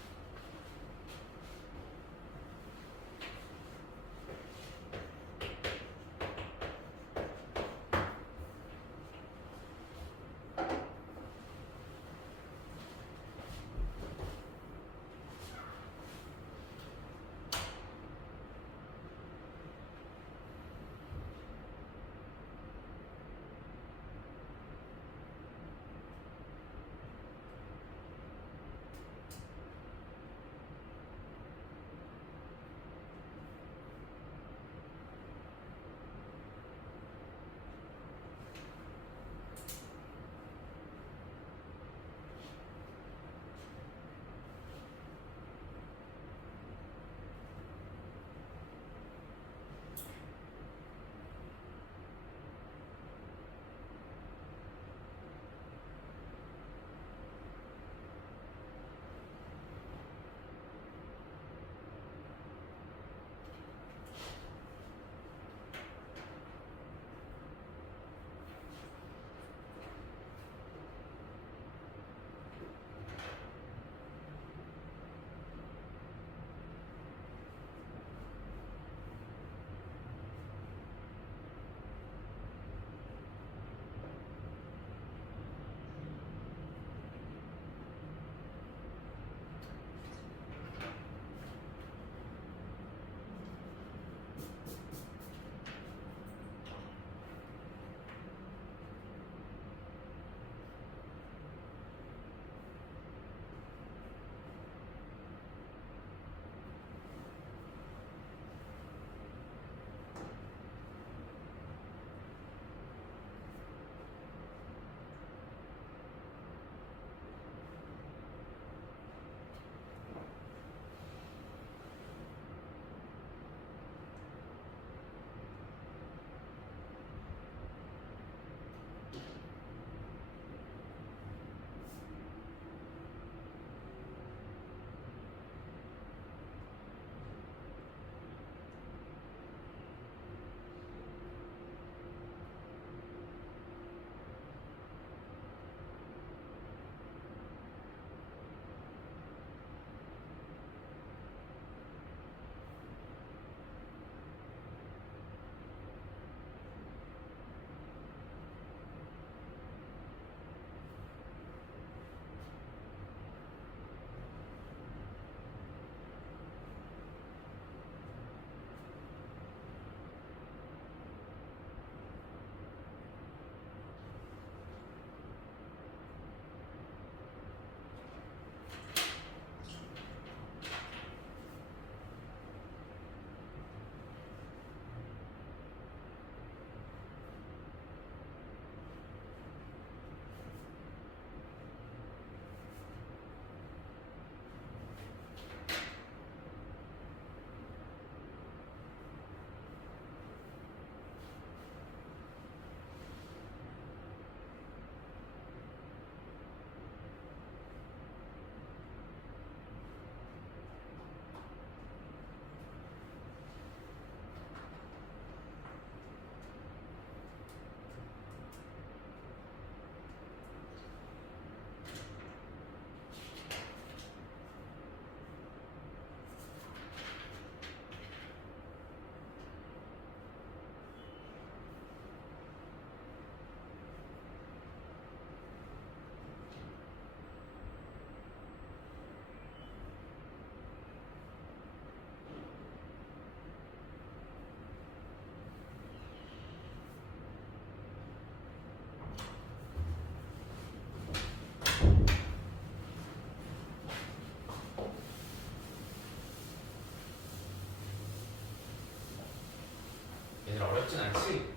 자치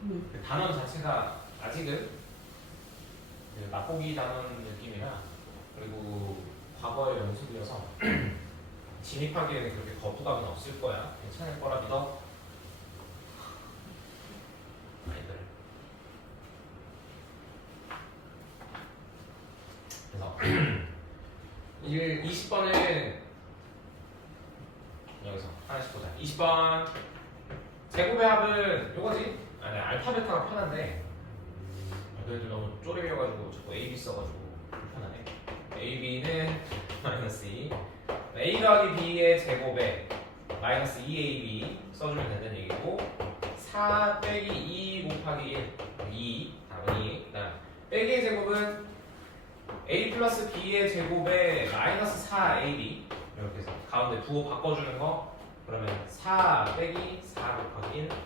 그 단원 자체가 아직은 그 맛보기 단원 느낌이라 그리고 과거의 연습이어서 진입하기에는 그렇게 거부감은 없을 거야. 괜찮을 거라 믿어. 아이들. 그래서 20번은 여기서 하나씩 보자. 20번 제곱의 합은 요거지? 아니 알파 베타가 편한데 너희들 너무 쪼렙이어가지고 자꾸 AB 써가지고 불편하네. AB는 마이너스 2 A 더하기 B의 제곱에 마이너스 2AB 써주면 된다는 얘기고 4 빼기 2 곱하기 1 2 답은 2 그다음 빼기의 제곱은 A 플러스 B의 제곱에 마이너스 4AB 이렇게 해서 가운데 부호 바꿔주는 거 그러면 4 빼기 4 곱하기 1 이렇게.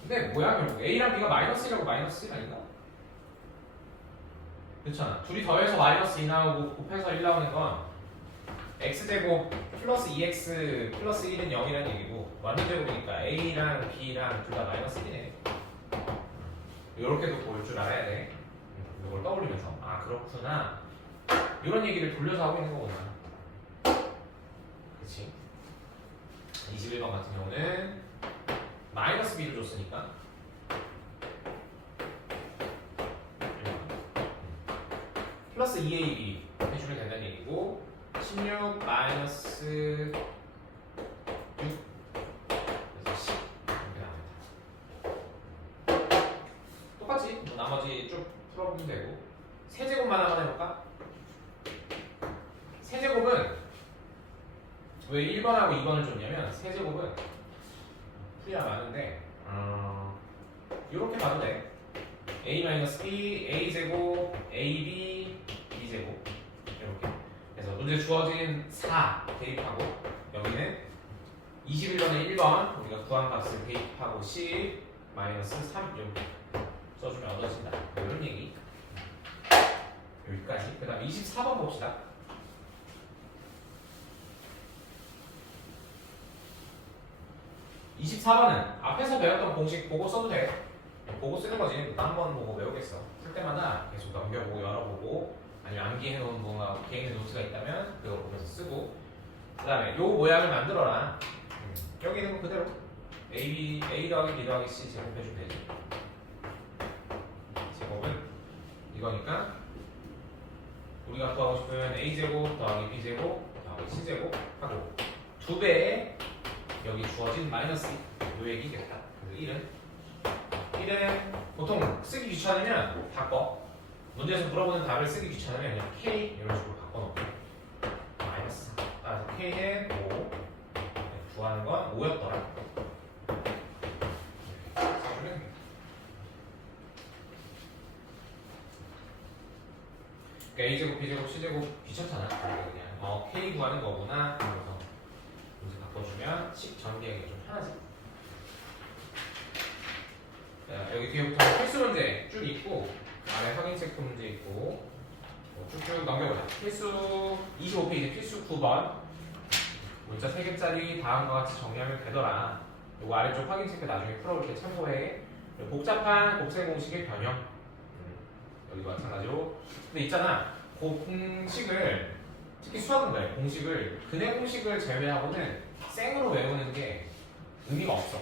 근데 뭐야 결국 A랑 B가 마이너스 1하고 마이너스 1 아닌가? 그렇잖아. 둘이 더해서 마이너스 2 나오고 곱해서 1 나오는 건 x제곱 플러스 2x 플러스 1은 0이라는 얘기고 완전제곱이니까 A랑 B랑 둘 다 마이너스 1이네. 이렇게도 볼 줄 알아야 돼. 이걸 떠올리면서 아 그렇구나 이런 얘기를 돌려서 하고 있는 거구나. 그치? 21번 같은 경우는 마이너스 b를 줬으니까 플러스 2ab 해주면 된다는 얘기고 16 마이너스 6 그래서 10 이렇게 나옵니다. 똑같이 뭐 나머지 쭉 풀어보면 되고 세제곱만 한번 해볼까? 세제곱은 왜 1번하고 2번을 줬냐면 세제곱은 풀이가 많은데 이렇게 봐도 돼. A-B, A제곱, AB, B제곱 이렇게 그래서 문제 주어진 4 대입하고 여기는 21번에 1번 우리가 구한 값을 대입하고 10 마이너스 3 이렇게 써주면 얻어진다. 이런 얘기 여기까지. 그 다음 24번 봅시다. 24번은 앞에서 배웠던 공식 보고 써도 돼. 보고 쓰는 거지. 한 번 보고 외우겠어. 쓸 때마다 계속 넘겨보고 열어보고 아니면 암기해놓은 뭔가 개인의 노트가 있다면 그걸 보면서 쓰고 그 다음에 요 모양을 만들어라. 여기 있는 거 그대로 A 더하기 B 더하기 C 제곱해주면 되지. 제곱은 이거니까 우리가 구하고 싶으면 A제곱 더하기 B제곱 더하기 C제곱 하고 2배에 여기 주어진 마이너스 요 얘기겠다. 그래서 1은 보통 쓰기 귀찮으면 바꿔. 문제에서 물어보는 답을 쓰기 귀찮으면 그냥 K 이런 식으로 바꿔놓고 마이너스 4 따라서 K는 5 구하는 건 5였더라. 써주면 그러니까 A제곱, B제곱, C제곱 귀찮잖아. 그냥 K 구하는 거구나 하면서 문제 바꿔주면 식 전개하기가 좀 편하지. 자, 여기 뒤에부터 필수 문제 쭉 있고 아래 확인 체크 문제 있고 쭉쭉 넘겨보자. 필수 25페이지 필수 9번 문자 3개짜리 다음과 같이 정리하면 되더라. 요거 아래쪽 확인 체크 나중에 풀어볼 때 참고해. 복잡한 곱셈 공식의 변형 여기도 마찬가지로. 근데 있잖아 그 공식을 특히 수학은 그래. 공식을 근해 공식을 제외하고는 생으로 외우는 게 의미가 없어.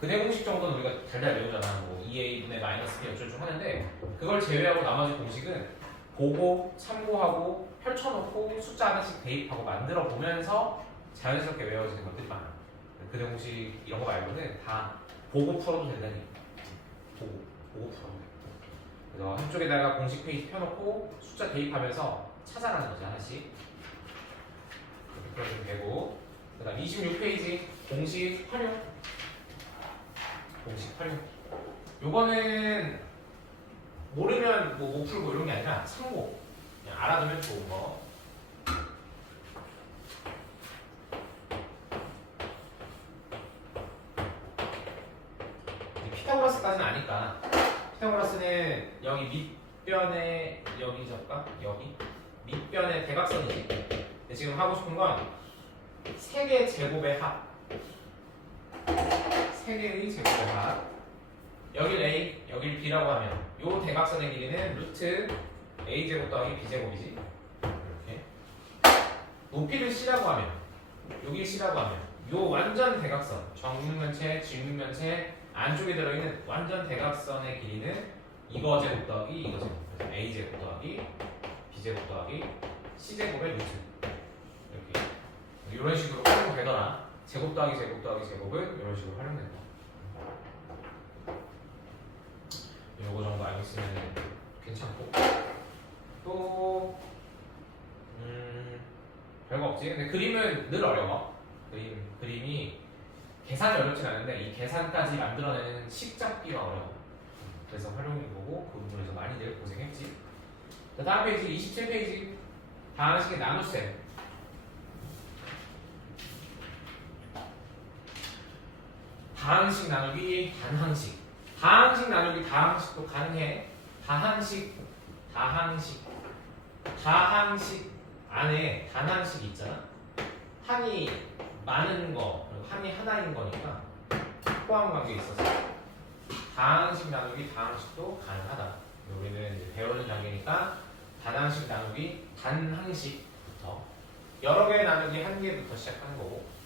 근해 공식 정도는 우리가 달달 외우잖아. 뭐 2a분의 마이너스 b 어쩌고 하는데 그걸 제외하고 나머지 공식은 보고 참고하고 펼쳐놓고 숫자 하나씩 대입하고 만들어 보면서 자연스럽게 외워지는 것들이 많아. 근해 공식 이런 거 말고는 다 보고 풀어도 된다니. 보고 풀어도 돼. 그래서 한쪽에다가 공식 페이지 펴놓고 숫자 대입하면서 찾아가는 거지 하나씩. 그렇게 풀어주면 되고 그 다음 26페이지 공식 활용. 공식 활용. 요거는 모르면 뭐 못 풀고 이런 게 아니라 참고 그냥 알아두면 좋은 거. 피타고라스까지는 아니까 피타고라스는 여기 밑변에 여기 적까? 여기 밑변에 대각선이지. 근데 지금 하고 싶은 건 3개 제곱의 합 3개의 제곱의 합. 여길 A, 여길 B라고 하면 요 대각선의 길이는 루트 A제곱 더하기 B제곱이지. 이렇게. 높이를 C라고 하면 여기 C라고 하면 요 완전 대각선 정육면체, 직육면체 안쪽에 들어있는 완전 대각선의 길이는 이거 제곱 더하기 이거 제곱. 그래서 A제곱 더하기 B제곱 더하기 C제곱의 루트. 이렇게. 이런 식으로 활용되더라. 제곱 더하기 제곱 더하기 제곱은 이런 식으로 활용된다. 요거 정도 알고 있으면 괜찮고. 또 별거 없지. 근데 그림은 늘 어려워. 그림이 계산이 어렵진 않은데 이 계산까지 만들어내는 식 잡기가 어려워. 그래서 활용해보고 그 부분에서 많이들 고생했지. 자, 다음 페이지 27페이지 다항식의 나눗셈. 다항식 나누기 단항식. 다항식 나누기 다항식도 가능해. 다항식 안에 단항식이 있잖아. 항이 많은 거, 그리고 항이 하나인 거니까 포함 관계에 있어서 다항식 나누기 다항식도 가능하다. 우리는 이제 배우는 단계니까 단항식 나누기 단항식부터 여러 개 나누기 한 개부터 시작하는 거고.